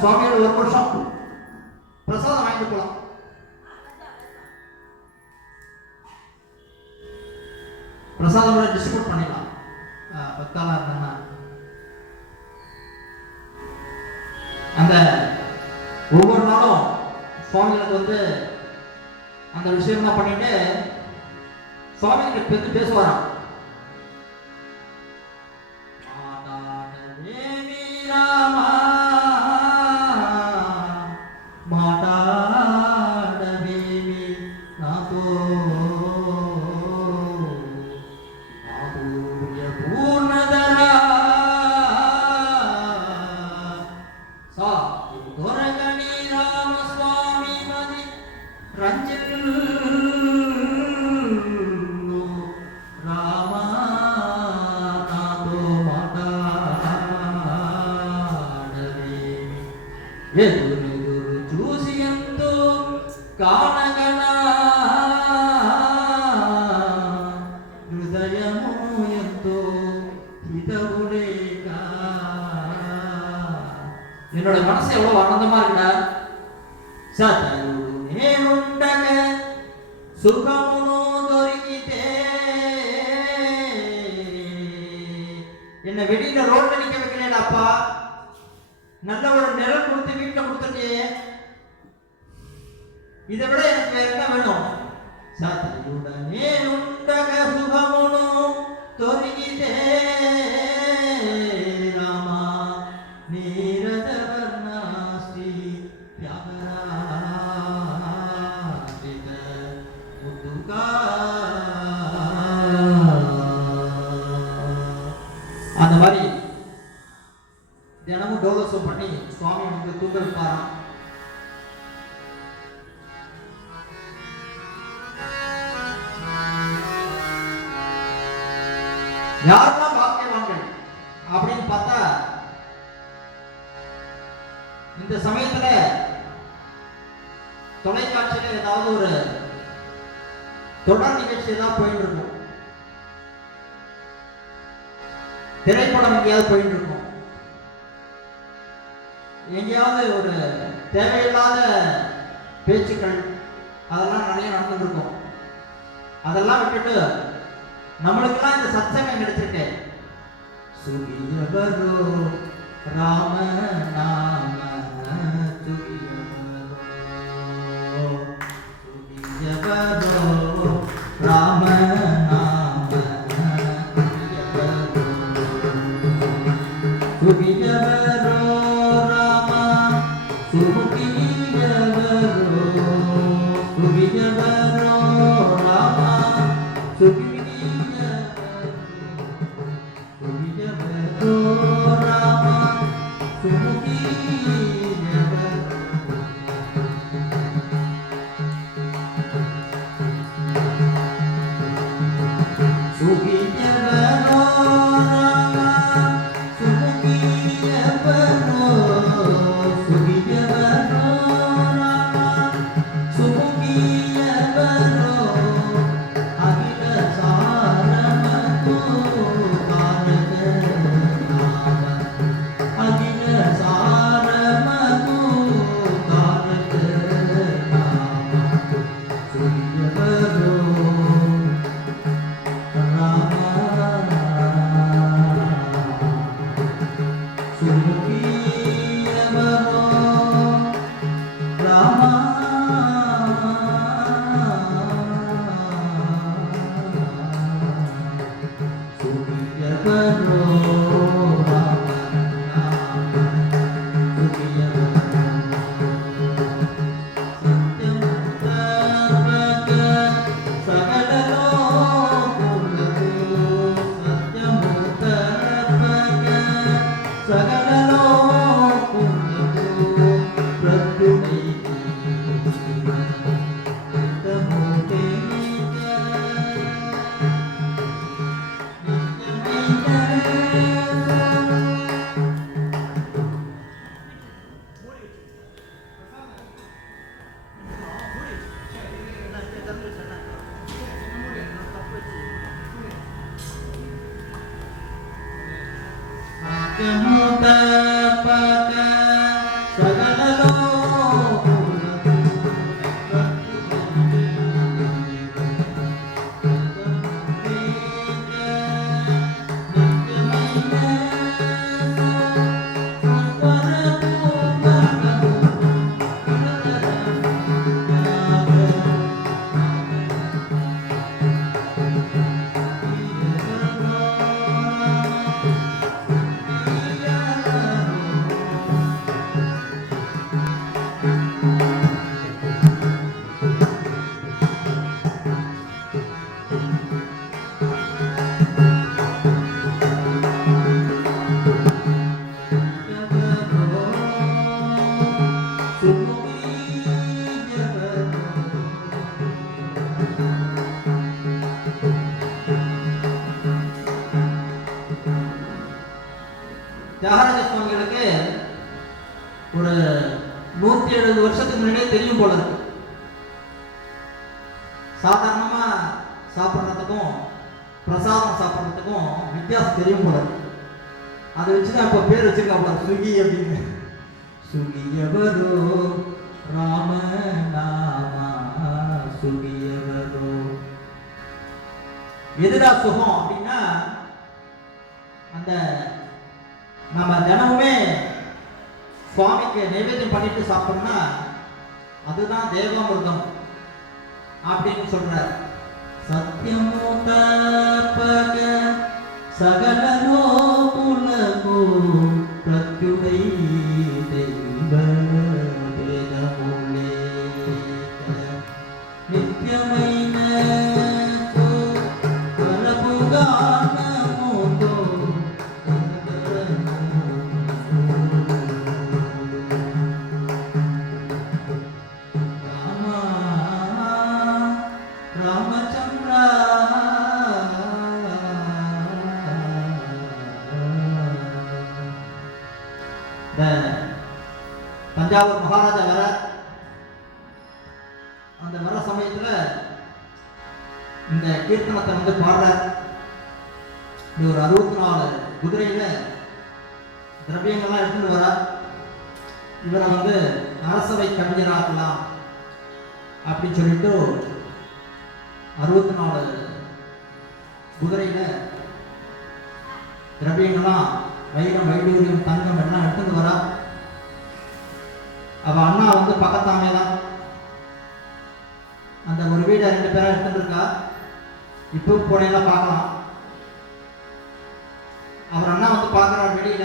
சுவாமியோட ஒரு வருஷம் பிரசாதம் வாங்கிட்டு போகலாம். பிரசாதம் டிஸ்ட்ரிபியூட் பண்ணிடலாம். பக்தாலா இருந்தாங்கன்னா அந்த ஒவ்வொரு நாளும் சுவாமிகளுக்கு வந்து அந்த விஷயம்லாம் பண்ணிட்டு சுவாமிகிட்ட பெற்று பேசுவாராம். చూసి ఎంతో కానగనా హృదయము ఎంతో హితవులేక. என்னோட மனசு எவ்வளவு ஆனந்தமா இருக்குடா. சதருడు నేనుండగ సుఖమును దొరికితే என்ன வெளியில ரோட்ல நிக்க வைக்கலடாப்பா, நல்ல ஒரு நிழல் கொடுத்து வீட்டுல கொடுத்துட்டே, இதை விட எனக்கு வேற என்ன வேணும்? சதியுடனே உண்டக சுகமுனு தொரிகிதே ராமா நீரதவர்ணாஸ்ரீ தியாகராஜித முத்துகா. அந்த மாதிரி தினமும் டோலோத்சவம் பண்ணி சுவாமி வந்து தூங்க வைப்பாராம். யாரெல்லாம் பாக்கியவான்கள் அப்படின்னு பார்த்தா இந்த சமயத்துல தொலைக்காட்சியில ஏதாவது ஒரு தொடர் நிகழ்ச்சி ஏதாவது போயிட்டு இருக்கும், திரைப்படம் எங்கேயாவது போயிட்டு இருக்கும், எங்கேயாவது ஒரு தேவையில்லாத பேச்சுக்கள் அதெல்லாம் நிறைய நடந்துட்டு இருக்கும். அதெல்லாம் விட்டுட்டு நம்மளுக்கெல்லாம் இந்த சத்சங்கம் கிடைச்சிருக்கு. சுகியவரோ ராம நாம சுகியவரோ ராம நாம சுகியவரோ ராமா சுகியவரோ சுகியவரோ ராமா சுகியவரோ ராமா தியாகராஜ சுவாமிகளுக்கு ஒரு 170 வருஷத்துக்கு முன்னாடியே தெரியும் போல இருக்கு. சாதாரணமா சாப்பிட்றதுக்கும் பிரசாதம் சாப்பிட்றதுக்கும் வித்தியாசம் தெரியும் போல இருக்கு. அதை வச்சுதான் இப்போ பேர் வச்சிருக்காப்புல சுகி அப்படின்னு. சுகியவரோ ராம நாமா சுகியவரோ. எதுடா சுகம் அப்படின்னா, அந்த நம்ம தினமுமே சுவாமிக்கு நைவேத்தியம் பண்ணிட்டு சாப்பிட்டோம்னா அதுதான் தேவாமிர்தம் அப்படின்னு சொல்றார். சத்யமூதபக சகலனோ புலகோ பிரத்யுதை தெய்வ வேதமுலே நித்யமைன தஞ்சாவூர் மகாராஜா வர அந்த வர சமயத்துல இந்த கீர்த்தனத்தை வந்து பாடுறார். இது ஒரு 64 குதிரையில திரவியங்கள்லாம் எடுத்துட்டு வர இவரை வந்து அரசவை கவிஞராக்கலாம் அப்படின்னு சொல்லிட்டு 64 குதிரையில திரவியங்கள்லாம் வைரம் வைடூரியம் தங்கம் எல்லாம் எடுத்துட்டு வரா. அவ அண்ணா வந்து பக்கத்தாமே தான் அந்த ஒரு வீடை 2 பேரா எடுத்துட்டு இருக்கா. இப்போ போனெல்லாம் பார்க்கலாம். அவர் அண்ணா வந்து பார்க்குறார் வெளியில.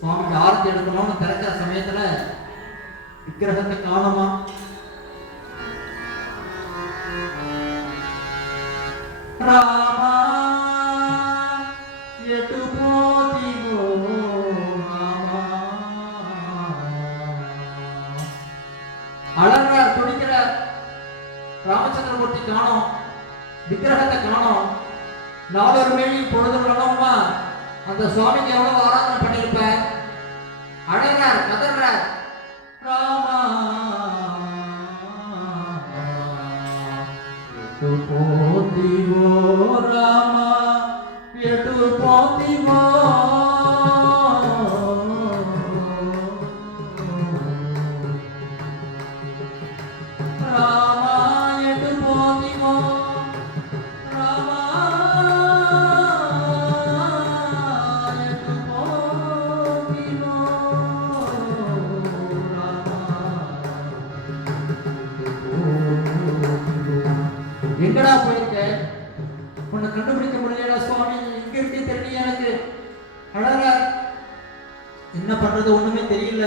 சுவாமிக்கு ஆரத்தி எடுக்கணும்னு திறக்கிற சமயத்துல விக்கிரகத்தை காணுமா. ராமா எட்டு போதிவோ ராமா. அழறார், துடிக்கிறார். ராமச்சந்திரமூர்த்தி காணோம், விக்கிரகத்தை காணோம். நாலொரு மணி பொழுது வரணுமா, அந்த சுவாமிக்கு எவ்வளவு ஆராதனை பண்ணியிருப்பேன். அழறார், கதறார். ராமா எட்டு போதிவோ ராமா எட்டு போதிவோ. எங்கடா போயிருக்க, உன்னை கண்டுபிடிக்க முடியல சுவாமி, எங்க இருக்கே தெரியல எனக்கு. அழறார். என்ன பண்றது ஒண்ணுமே தெரியல.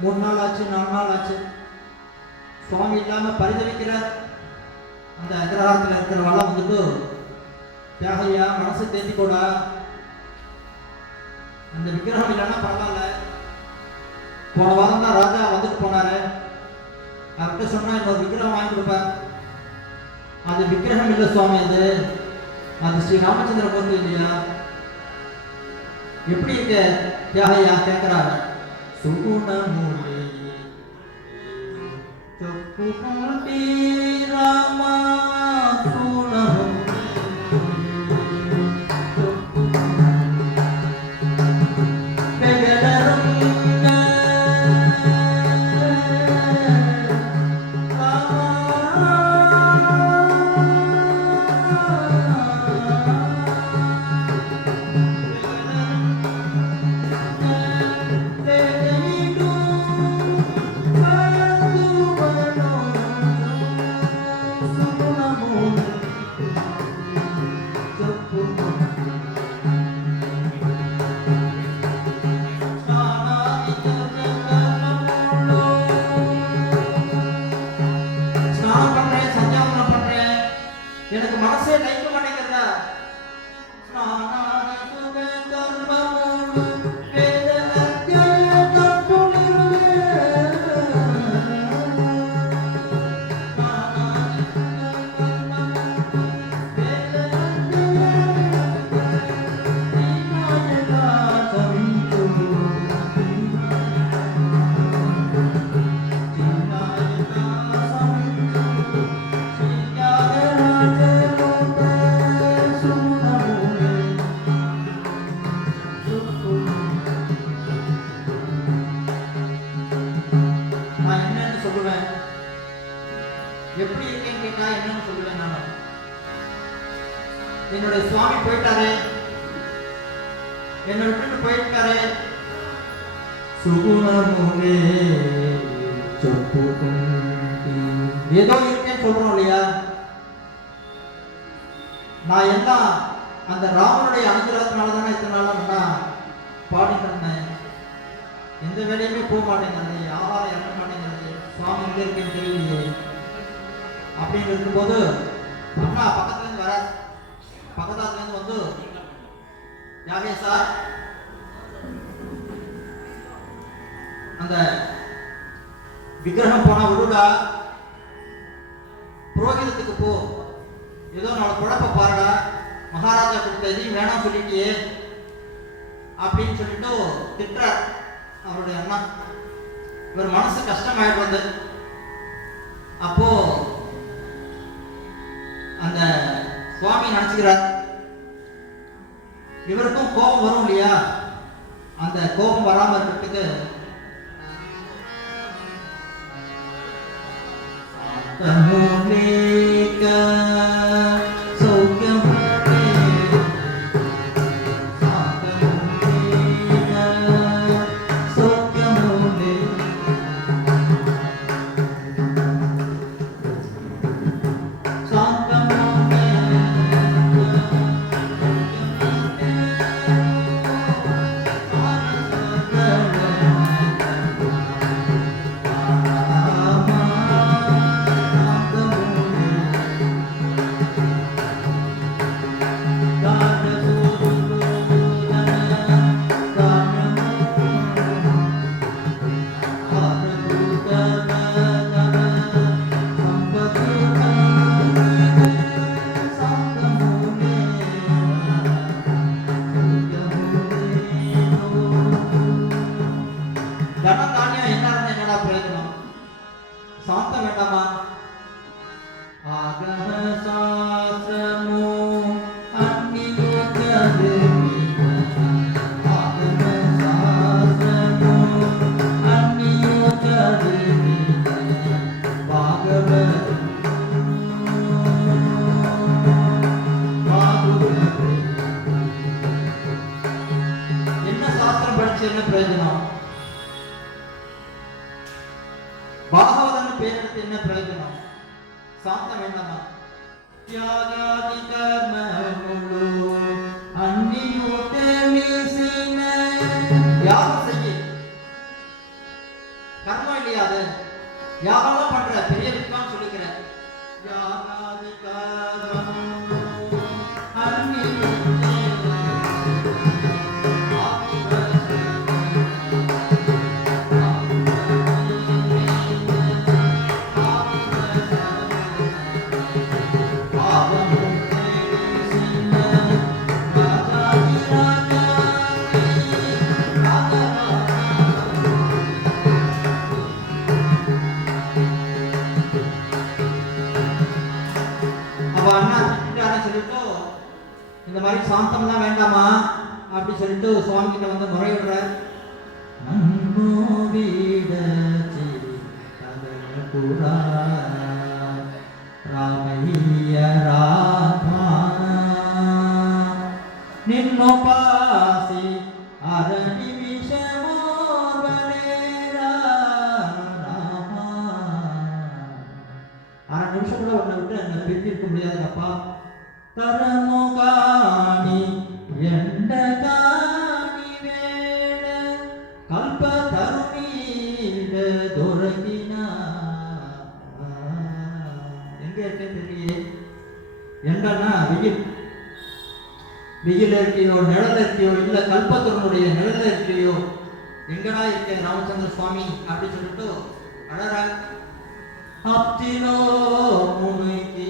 3 நாள் ஆச்சு, 4 நாள் ஆச்சு, சுவாமி இல்லாம பரிதவிக்கிறார். அந்த அக்ரஹாரத்தில் இருக்கிற வளம் வந்துட்டு, தியாகையா மனசு தேத்திக்கோடா, அந்த விக்கிரகம் இல்லைன்னா பரவாயில்ல. போன வாரம் தான் ராஜா வந்துட்டு போனாரு, அவர்கிட்ட சொன்னா இன்னொரு விக்கிரகம் வாங்கி கொடுப்பேன். அது விக்கிரகம் இல்லை சுவாமி, அது ஸ்ரீ ராமச்சந்திரமூர்த்தி இல்லையா. எப்படி இருக்க தியாகையா கேட்கிறாரு. சுகுணமூர்த்தி ராமா எனக்கு மனசே லைக்க மாட்டேங்கிறதா. எப்படி இருக்கேன்னு கேட்டா என்னன்னு சொல்லுவேன் நான். என்னுடைய சுவாமி போயிட்டாரு, என்னை விட்டுட்டு போயிட்டாரு. சுகுணமுகே ஏதோ இருக்கேன்னு சொல்றோம் இல்லையா. நான் எல்லாம் அந்த ராமனுடைய அனுகிரகத்தினால தானே இத்தனை நாளும் நான் பாடிட்டு இருந்தேன். எந்த வேலையுமே போக மாட்டேங்கிறது, யாரும் இறங்க மாட்டேங்கிறது, சுவாமி எங்க இருக்கேன்னு தெரியலையே அப்படின்னு இருக்கும்போது அண்ணா பக்கத்துலேருந்து வர, பக்கத்துலேருந்து வந்து யாரே சார் அந்த விக்கிரகம் போனா விடுடா, புரோகிதத்துக்கு போ, ஏதோ நாளை குழப்ப பாருடா, மகாராஜா கொடுத்த எதையும் வேணாம் சொல்லிட்டியே அப்படின்னு சொல்லிட்டு திட்டுறார் அவருடைய அண்ணா. இவர் மனசு கஷ்டமாயிடுறது. அப்போ அந்த சுவாமி நினைச்சுக்கிறார், இவருக்கும் கோபம் வரும் இல்லையா. அந்த கோபம் வராம இருக்கிறதுக்கு சாந்தம் வேண்டாமா? ஆகம சாஸ்திரமோ அந்நியோகது ஆகம சாஸ்திரமோ அந்நியோகது என்ன சாஸ்திரம் படிச்சு என்ன பிரயோஜனம்? பாகவதன் பேர் எடுத்து என்ன பிரயோஜனம்? சாந்தம் வேண்டாமா? தியாகாதி கர்மமுலு அந்நியோதமிசின யாகம் செய்ய கர்மம் இல்லையா? அது யாகம் பண்ற பெரிய வித்வான் சொல்லிக்கிறேன். யாகாதி கர்மமுலு இந்த மாதிரி சாந்தம்லாம் வேண்டாமா அப்படி சொல்லிட்டு சுவாமி கிட்ட வந்து முறையிடுற. நின்னோ பாசி அரணி அரை நிமிஷம் கூட உன்னை விட்டு அங்க பிரித்து இருக்க முடியாதுப்பா. தரமுகாணி எண்ட காணி வேட கல்ப தருணீட துரகினா எங்க இருக்க தெரியல. எண்டனா வெயில், வெயில் இருக்கையோ நிழல் இருக்கையோ இல்ல கல்பத்தருடைய நிழல் இருக்கையோ எங்கடா இருக்க ராமச்சந்திர சுவாமி அப்படி சொல்லிட்டு அழற. அப்திலோ முனிகி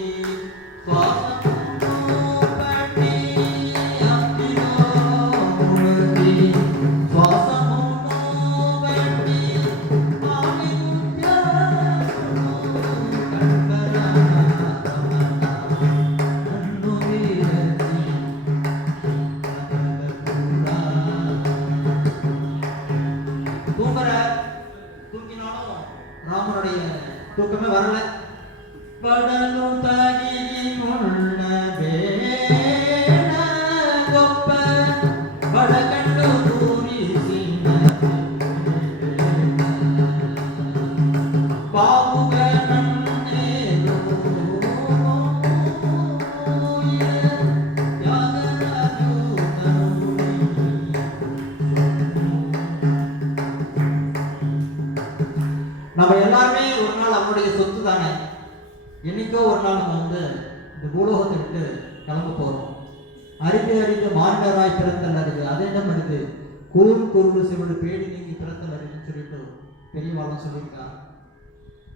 தூங்கினாலும் ராமனுடைய தூக்கமே வரல. படலு தகி முள்ள வேண கொப்ப படகண்டு தூரி சின்ன பாவுகனம் நேரு யாகராஜு தருணி. நம்ம எல்லாருமே ஒரு நாள் அவனுடைய சொத்து தானே. என்னைக்கோ ஒரு நாள் நம்ம வந்து இந்த பூலோகத்தை விட்டு கிளம்ப போறோம். அறிந்து அறிந்து மாண்டராய் பிறத்தல் அறிவு அதேடம் அறிது கூறு குருடு சிவடு பேடி நீங்கி பிறத்தல் அறிவுன்னு சொல்லிட்டு பெரியவாளும் சொல்லியிருக்காங்க.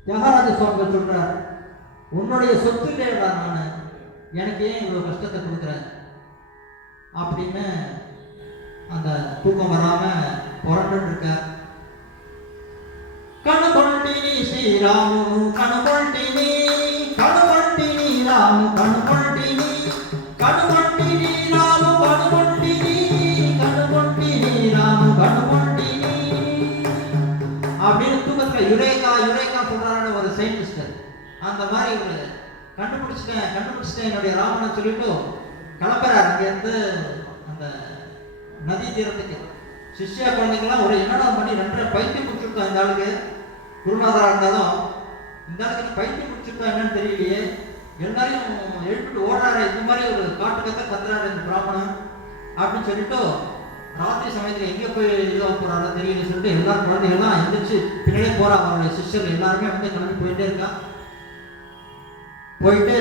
தியாகராஜ சுவாமிகள் சொல்றார், உன்னுடைய சொத்து இல்லையா நான், எனக்கு ஏன் இவ்வளவு கஷ்டத்தை கொடுக்குறேன் அப்படின்னு அந்த தூக்கம் வராம புரண்டு இருக்கார். கணுகொண்டினி ஸ்ரீராமு கணுகொண்டினி கணுகொண்டினி ராமு கணுகொண்டினி கணுகொண்டினி ராமு கணுகொண்டினி கணுகொண்டினி ராமு கணுகொண்டினி அப்படின்னு தூக்கத்துல யுரேகா யுரேகா சொல்றாரு ஒரு சயின்டிஸ்ட். அந்த மாதிரி ஒரு கண்டுபிடிச்சிட்டேன் என்னுடைய ராமனை சொல்லிட்டு கிளம்புறாரு அங்கிருந்து அந்த நதி தீரத்துக்கு. சிஷ்யா குழந்தைங்களாம் ஒரு என்னடா பண்ணி ரெண்டரை பைத்தியம் முடிச்சுட்டோம் இந்த ஆளுக்கு, குருநாதரா இருந்தாலும் இந்த ஆளுக்கு பைத்தியம் முடிச்சுட்டோம் என்னன்னு தெரியலையே, எல்லாரையும் எழுப்பிட்டு ஓடுறாரு, இந்த மாதிரி ஒரு காட்டு கத்த கத்துறாரு இந்த பிராமணன் அப்படின்னு சொல்லிட்டு ராத்திரி சமயத்துல எங்க போய் இதாக போறாரு தெரியல சொல்லிட்டு எல்லா குழந்தைகள்லாம் எந்திரிச்சு பின்னாடியே போறா. அவருடைய சிஷ்யர் எல்லாருமே வந்து கிளம்பி போயிட்டே இருக்கா. போயிட்டு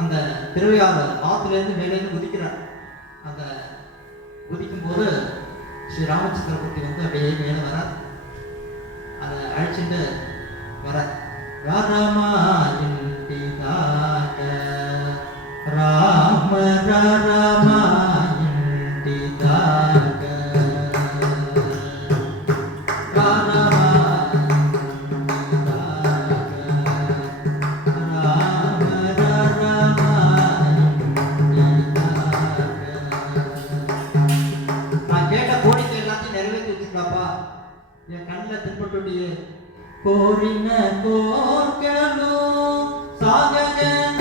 அந்த திருவையாறு ஆத்துல இருந்து மேலேருந்து குதிக்கிறார். அந்த குதிக்கும் போது ஸ்ரீ ராமச்சந்திரமூர்த்தி வந்து அப்படியே மேல வர அதை அழைச்சிட்டு வர. ராமாயிண்டிதாக ராம ராமாயிண்டிதாக ராமாயிண்டிதாக அப்பா என் கண்ணில் தென்பட்டுட்டியே கோரின கோர்களோ சாககன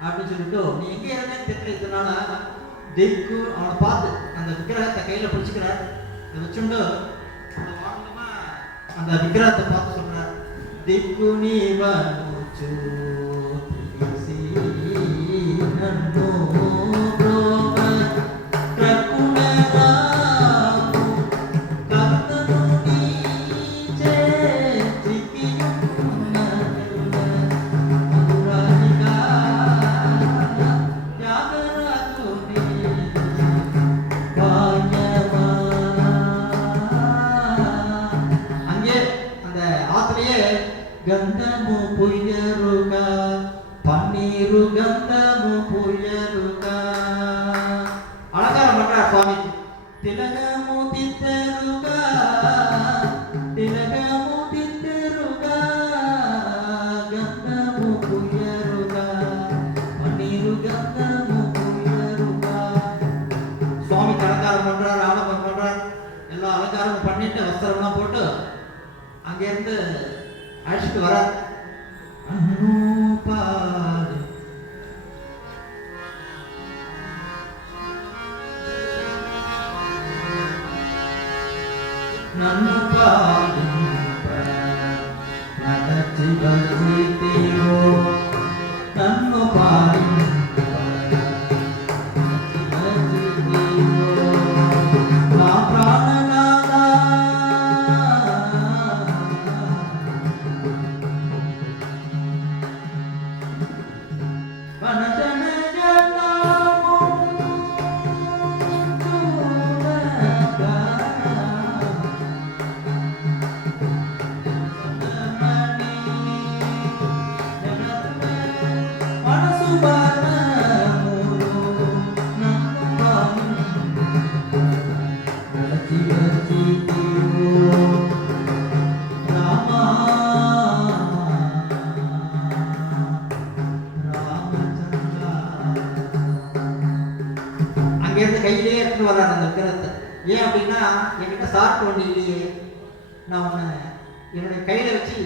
அப்படின்னு சொல்லிட்டு நீ எங்கே இருந்தேன்னு தெரியல இதனால தெய்க்கு அவனை பார்த்து அந்த விக்கிரகத்தை கையில் பிடிச்சிக்கிறார் அதை வச்சுண்டு அந்த விக்கிரகத்தை பார்த்து சொல்றார் திக்கு நீ வச்சு గంధము పుయ్యరుగా పన్నీరు గంధము పుయ్యరుగా అలంకారం పడ్డాడు స్వామికి తిలగము తిత్తరుగా తిలగము తిత్తరుగా గంధము పుయ్యరుగా పన్నీరు గంధము పుయ్యరుగా சுவாமிக்கு அலங்காரம் பண்றாரு ஆலம்பரம் பண்றாரு எல்லா அலங்காரமும் பண்ணிட்டு வஸ்திரம்லாம் போட்டு அங்கேருந்து அழைச்சிட்டு வர நன்னு பாடும் நடத்தி வந்தீரோ நன்னு பாடும் அங்கேருந்து கையிலே எடுத்துட்டு வர்றாரு அந்த விக்கிரகத்தை. ஏன் அப்படின்னா என்கிட்ட சாப்பிட்டு வண்டி இல்லையே, நான் உன்னை என்னுடைய கையில வச்சு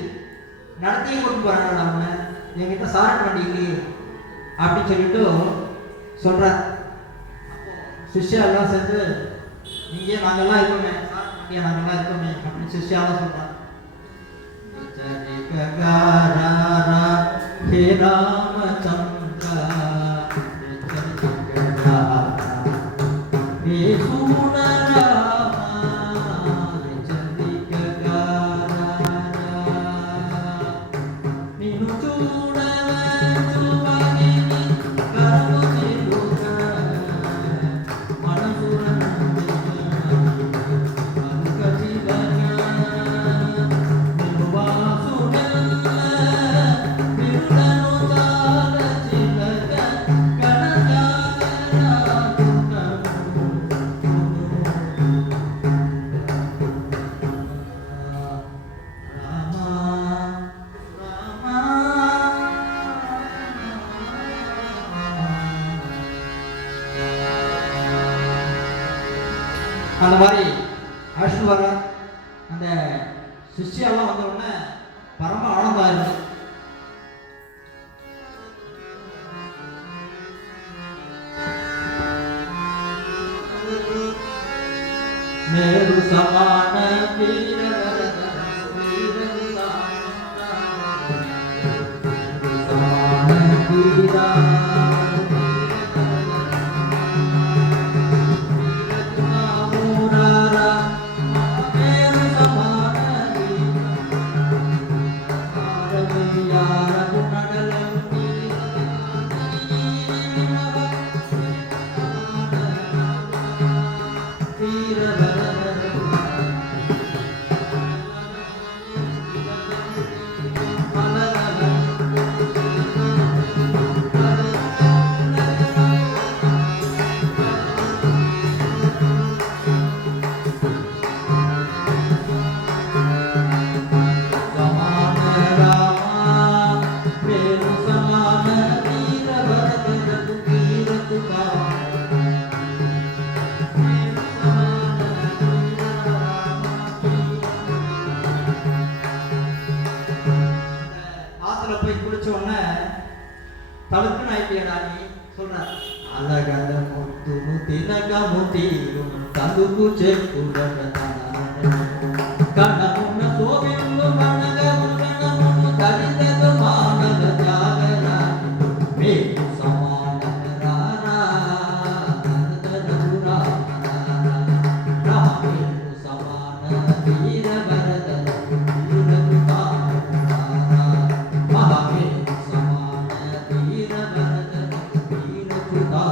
நடத்தியே கொண்டு போறேன், நான் உன்னை என்கிட்ட சாப்பிட்டு வண்டி இல்லையே அப்படின்னு சொல்லிட்டு சொல்றார். சிஷ்யாலாம் சேர்ந்து இங்கே நாங்கெல்லாம் இருக்கோமே, சாப்பிட்டு நாங்கெல்லாம் இருக்கோமே அப்படின்னு சிஷ்யாலாம் சொல்றாங்க. ஹே ராமச்சந்திரா அந்த மாதிரி அழைச்சிட்டு வர அந்த சிஷ்யெல்லாம் வந்த உடனே பரம ஆனந்தம் ஆயிடுச்சு. மேரு சமான வீர ஆயிட்டியடா நீ சொல்ற அழகல முத்து முத்தினக முத்தியும் தந்துக்கு செக்குடக கண்ணமுன்ன சோவின்னு மன்னக முன்னமுன்னு தரிதது மானக ஜாகர மேகு சமான ராரா தரததுரா ராமேகு சமான வீர வரத வீரகுதா மகாமேகு சமான வீர வரத வீரகுதா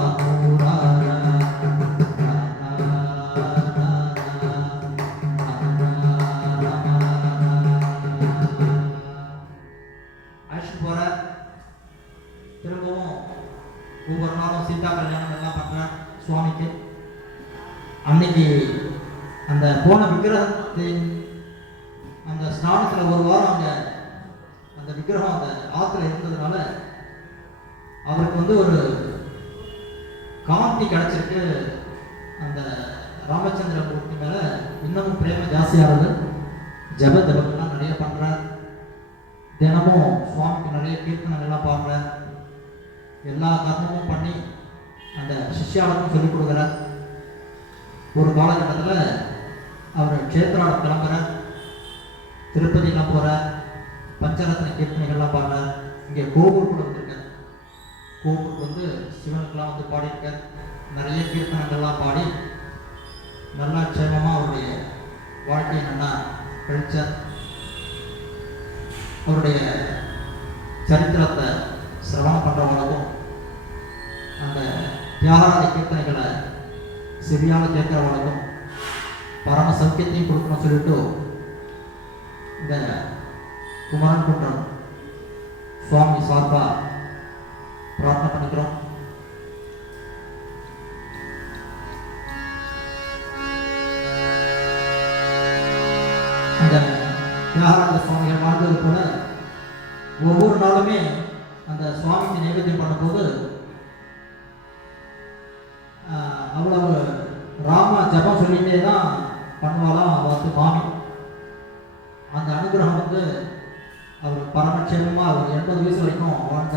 திரும்பவும் ஒவ்வொரு நாளும் சீதா கல்யாணம் எல்லாம் பண்றேன் சுவாமிக்கு. அன்னைக்கு அந்த போன விக்கிரகத்தின் அந்த ஸ்நானத்துல ஒரு வாரம் அங்க அந்த விக்கிரகம் அந்த ஆத்துல இருந்ததுனால அவருக்கு ஒரு காந்தி கிடைச்சிருக்கு. அந்த ராமச்சந்திர மூர்த்தி மேல இன்னமும் பிரேம ஜாஸ்தியானது. ஜபத்தெல்லாம் நிறைய பண்றார். தினமும் சுவாமிக்கு நிறைய கீர்த்தனங்கள்லாம் பாடுறார். எல்லா கர்மமும் பண்ணி அந்த சிஷ்யாவுக்கும் சொல்லிக் கொடுக்குறார். ஒரு காலகட்டத்தில் அவர் க்ஷேத்ராவில் கிளம்புறார். திருப்பதியெல்லாம் போகிறார். பஞ்சரத்ன கீர்த்தனைகள்லாம் பாடுறார். இங்கே கோபூர் கூட வந்திருக்கார். கோபூருக்கு சிவனுக்கெல்லாம் பாடியிருக்கார். நிறைய கீர்த்தனங்கள்லாம் பாடி நல்லா க்ஷேமமாக அவருடைய வாழ்க்கையை நல்லா கழிச்சார். அவருடைய சரித்திரத்தை சிரவணம் பண்ணுறவங்களுக்கும் அந்த தியாகராஜ கீர்த்தனைகளை செவியால் கேட்குறவங்களுக்கும் பரம சௌக்கியத்தையும் கொடுக்கணும்னு சொல்லிட்டு இந்த குமரன் குன்றம் சுவாமி சார்பாக பிரார்த்தனை பண்ணிக்கிறோம். அந்த தியாகராஜ சுவாமிகள் வாழ்ந்தது போல ஒவ்வொரு நாளுமே அந்த சுவாமிக்கு நைவேத்தியம் பண்ணும்போது அவ்வளவு ராம ஜபம் சொல்லிட்டே தான் பண்ணுவாளாம் மாமி. அந்த அனுகிரகம் அவர் பரமட்சேமமாக அவர் 80 வயசு வரைக்கும் வாழ்ந்த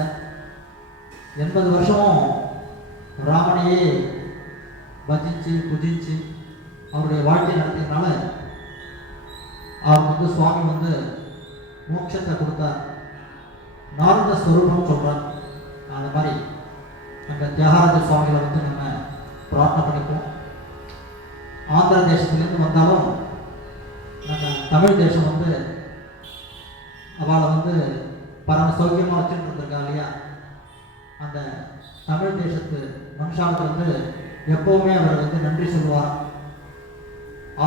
80 வருஷமும் ராமனையே பஜிச்சு புஜிச்சு அவருடைய வாழ்க்கை நடத்தியதுனால அவர் சுவாமி மோட்சத்தை கொடுத்தார். நாரத ஸ்வரூபம் சொல்றார். அந்த மாதிரி அந்த தியாகராஜ சுவாமிகளை நம்ம பிரார்த்தனை பண்ணிப்போம். ஆந்திர தேசத்துலேருந்து வந்தாலும் நம்ம தமிழ் தேசம் அவளை பரம சௌக்கியமாக வச்சுட்டு இருந்திருக்கா இல்லையா. அந்த தமிழ் தேசத்து மனுஷாவுக்கு எப்பவுமே அவர் நன்றி சொல்லுவார்.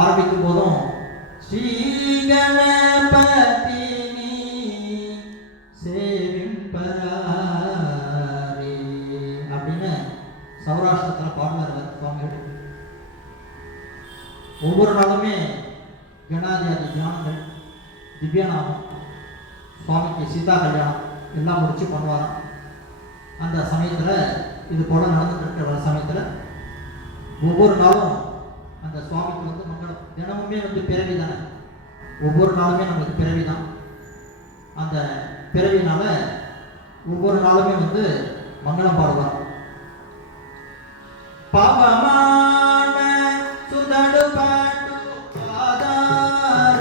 ஆரம்பிக்கும் போதும் ஸ்ரீ கணபதி அப்படின்னு சௌராஷ்டிரத்தில் பாடுவார் சுவாமிகள். ஒவ்வொரு நாளுமே கணாதியாதி தியானங்கள் திவ்யநாமம் சுவாமிக்கு சீதா கல்யாணம் எல்லாம் முடிச்சு பண்ணுவாராம். அந்த சமயத்தில் இது போல நடந்துட்டு இருக்கிற சமயத்தில் ஒவ்வொரு நாளும் அந்த சுவாமிக்கு மங்களம். தினமுமே பிறவி தானே, ஒவ்வொரு நாளுமே நம்மளுக்கு பிறவி தான். அந்த பிறவினால ஒவ்வொரு நாளுமே மங்களம் பாடுவார். பாவமான சுதடு பாட்டு ஆதார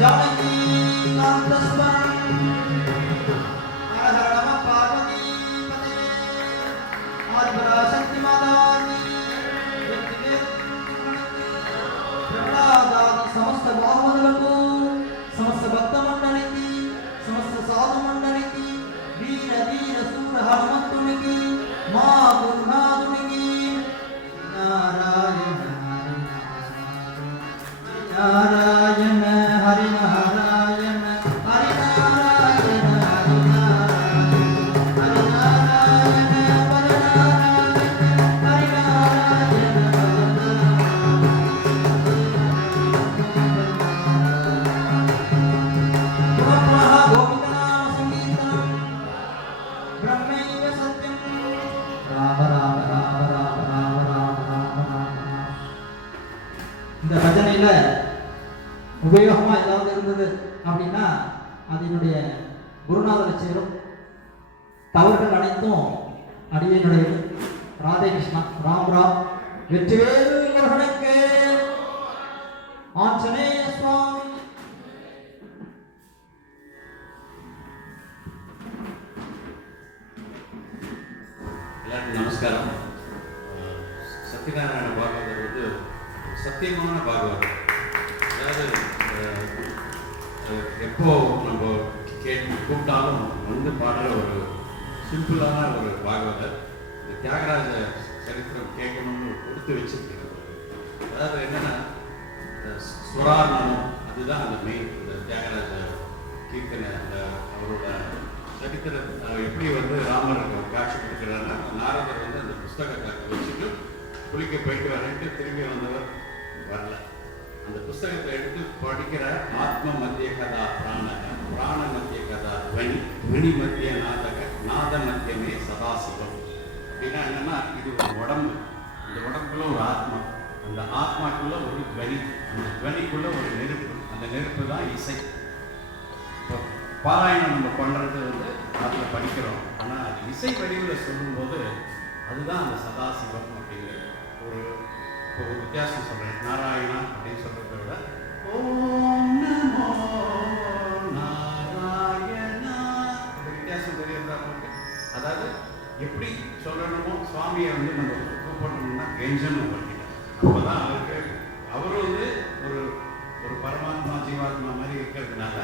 ஜானகி காந்தஸ்மரணம் ஹர ஹர நம பார்வதி பதே ஆதிபராசக்தி மாதாவி பிரகலாதாதி సమస్త బాహువులకు సమస్త భక్త మండలికి సమస్త సాధు మండలికి వీర వీర సూర హనుమంతునికి మా గురునాథునికి నారాయణ నారాయణ హరి నారాయణ హరి నారాయణ హరి నారాయణ హరి నారాయణ హరి నారాయణ గోవిందనామ సంకీర్తనం బ్రహ్మైవ సత్యం రామ రామ రామ రామ రామ రామ రామ రామ. இந்த பஜனையில உபயோகமா ஏதாவது இருந்தது அப்படின்னா அது என்னுடைய குருநாதரை சேரும். தவறுகள் அனைத்தும் அடியனுடையது. ராதே கிருஷ்ணா. ராம் ராம். வெற்றிவேல் முருகனுக்கு. ஆஞ்சநேய சுவாமி. எல்லாருக்கும் நமஸ்காரம். சத்யநாராயண பாகவதர் வந்து சத்தியமான பாகவதர். அதாவது எப்போ நம்ம கூப்பிட்டாலும் வந்து பாடுற ஒரு சிம்பிளான ஒரு பாகவதர். இந்த தியாகராஜ சரித்திரம் கேட்கணும்னு கொடுத்து வச்சிருக்கிறது. அதாவது என்னன்னா ஸ்வராரணம் அதுதான் அந்த மெயின். இந்த தியாகராஜ கீர்த்தனை அந்த அவரோட சரித்திரம் எப்படி வந்து ராமர் காட்சி கொடுக்கிறாருன்னா நாரதர் வந்து அந்த புஸ்தகத்தை வச்சுட்டு குளிக்க போயிட்டு வரேன்ட்டு திரும்பி வந்தவர் வரல. அந்த புஸ்தகத்தை எடுத்து படிக்கிற ஆத்ம மத்திய கதா பிராண மத்திய கதா துவனி மத்திய நாத மத்தியமே சதாசிவம். அப்படின்னா என்னன்னா இது ஒரு உடம்பு. இந்த உடம்புக்குள்ள ஒரு ஆத்மா, அந்த ஆத்மாக்குள்ள ஒரு துவனி, அந்த துவனிக்குள்ள ஒரு நெருப்பு, அந்த நெருப்பு தான் இசை. இப்போ பாராயணம் நம்ம பண்ணுறது வந்து அதில் படிக்கிறோம். ஆனால் அது இசை வடிவில் சொல்லும்போது அதுதான் அந்த சதாசிவம் அப்படிங்கிற ஒரு வித்தியாசம் சொல்கிறேன். நாராயணா அப்படின்னு சொல்கிறத விட ஓம் நமோ நாராயணா அந்த வித்தியாசம் தெரியுதா நமக்கு? அதாவது எப்படி சொல்லணுமோ சுவாமியை வந்து நம்ம கூப்பிடணும்னா கெஞ்சணும் பண்ணிட்டேன். அப்போ தான் அவருக்கு அவரும் வந்து ஒரு ஒரு பரமாத்மா ஜீவாத்மா மாதிரி இருக்கிறதுனால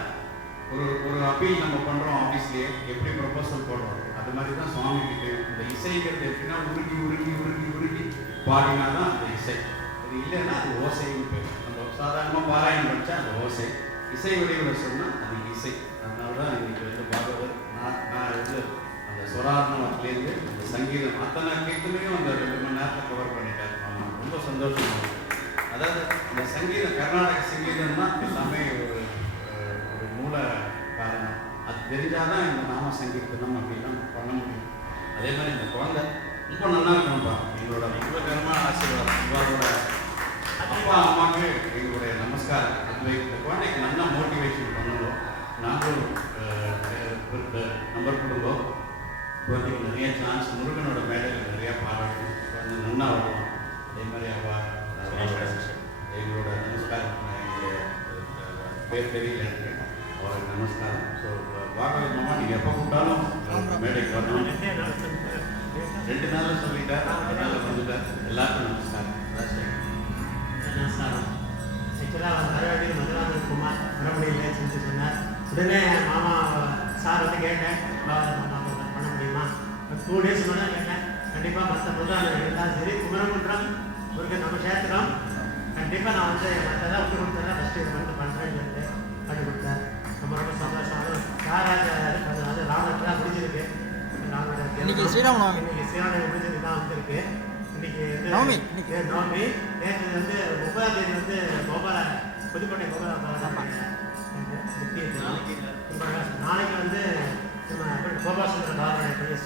ஒரு அப்பீல் நம்ம பண்ணுறோம் ஆஃபீஸ்லேயே எப்படி ப்ரொபோசல் போடுறோம் அது மாதிரி தான் சுவாமி கிட்டே இந்த இசைங்கிறது எப்படின்னா உருகி உருகி உருகி உருகி பாடினா தான் அந்த இசை. அது இல்லைன்னா அது ஓசைன்னு பேர். நம்ம சாதாரணமாக பாராயணம் படித்தா அந்த ஓசை, இசை வடிவில் சொன்னால் அது இசை. அதனால தான் இன்னைக்கு வந்து பாகவதர் நான் வந்து அந்த ஸ்வராரணத்துலேருந்து அந்த சங்கீதம் அத்தனை கீர்த்தனையும் அந்த 2 மணி நேரத்தில் கவர் பண்ணிட்டார். ஆமாம், ரொம்ப சந்தோஷம். அதாவது இந்த சங்கீதம் கர்நாடக சங்கீதம்னா எல்லாமே ஒரு மூல காரணம். அது தெரிஞ்சாதான் இந்த நாம சங்கீர்த்தனம் அப்படிலாம் பண்ண முடியும். அதே மாதிரி இந்த குழந்தை ரொம்ப நல்லா இருக்கணும்ப்பா. எங்களோட முக்கியமான ஆசீர்வாதம். உங்களோட அப்பா அம்மாவுக்கு எங்களுடைய நமஸ்காரம். அது இந்த குழந்தைக்கு நல்லா மோட்டிவேஷன் பண்ணணும். நாங்களும் நம்பர் கொடுங்கோ. குழந்தைக்கு நிறைய சான்ஸ் முருகனோட மேடையில் நிறையா பாராட்டணும். குழந்தை நல்லா வரணும். அதே மாதிரி எங்களோட நமஸ்காரம். எங்களுடைய பேர் தெரியல எனக்கு. அவருக்கு நமஸ்காரம். ஸோ பாகவத் மாமா நீங்கள் எப்போ கூப்பிட்டாலும் மேடைக்கு வரணும். 2 நாளில் சொல்லிட்டார், அதனால வந்துட்டார். எல்லாருக்கும் நமஸ்காரம். நமஸ்காரம். ஆக்சுவலாக மறுபடியும் மதுராந்தன் குமார் வர முடியல சொல்லிட்டு சொன்னார். உடனே மாமா சார் வந்து கேட்டேன், மாமா பண்ண முடியுமா? 2 டேஸ் முன்னாடி கேட்டேன். கண்டிப்பாக மற்ற முதலாளர் இருந்தாலும் சரி, குமரகுன்றம் முருகன் நம்ம சேர்த்துறோம். கண்டிப்பாக நான் வந்து மற்றதான் விட்டு கொடுத்தேன். ஃபஸ்ட்டு இதை வந்து பண்ணுறேன்னு சொல்லிட்டு பண்ணி கொடுத்தேன். ரொம்ப ரொம்ப சந்தோஷம். அதுவும் யாராவது அது ராவணத்தில் தான் முடிஞ்சிருக்கு. இன்னைக்கு ஸ்ரீராமநவமி. இன்னைக்கு ஸ்ரீராமநவமி முடிஞ்சது தான் வந்திருக்கு. இன்னைக்கு நவமி. நவமி. நேற்று வந்து 30ஆம் தேதி வந்து கோபால புதுக்கோட்டை கோபால நாளைக்கு வந்து நம்ம கோபால சுந்தர பாபா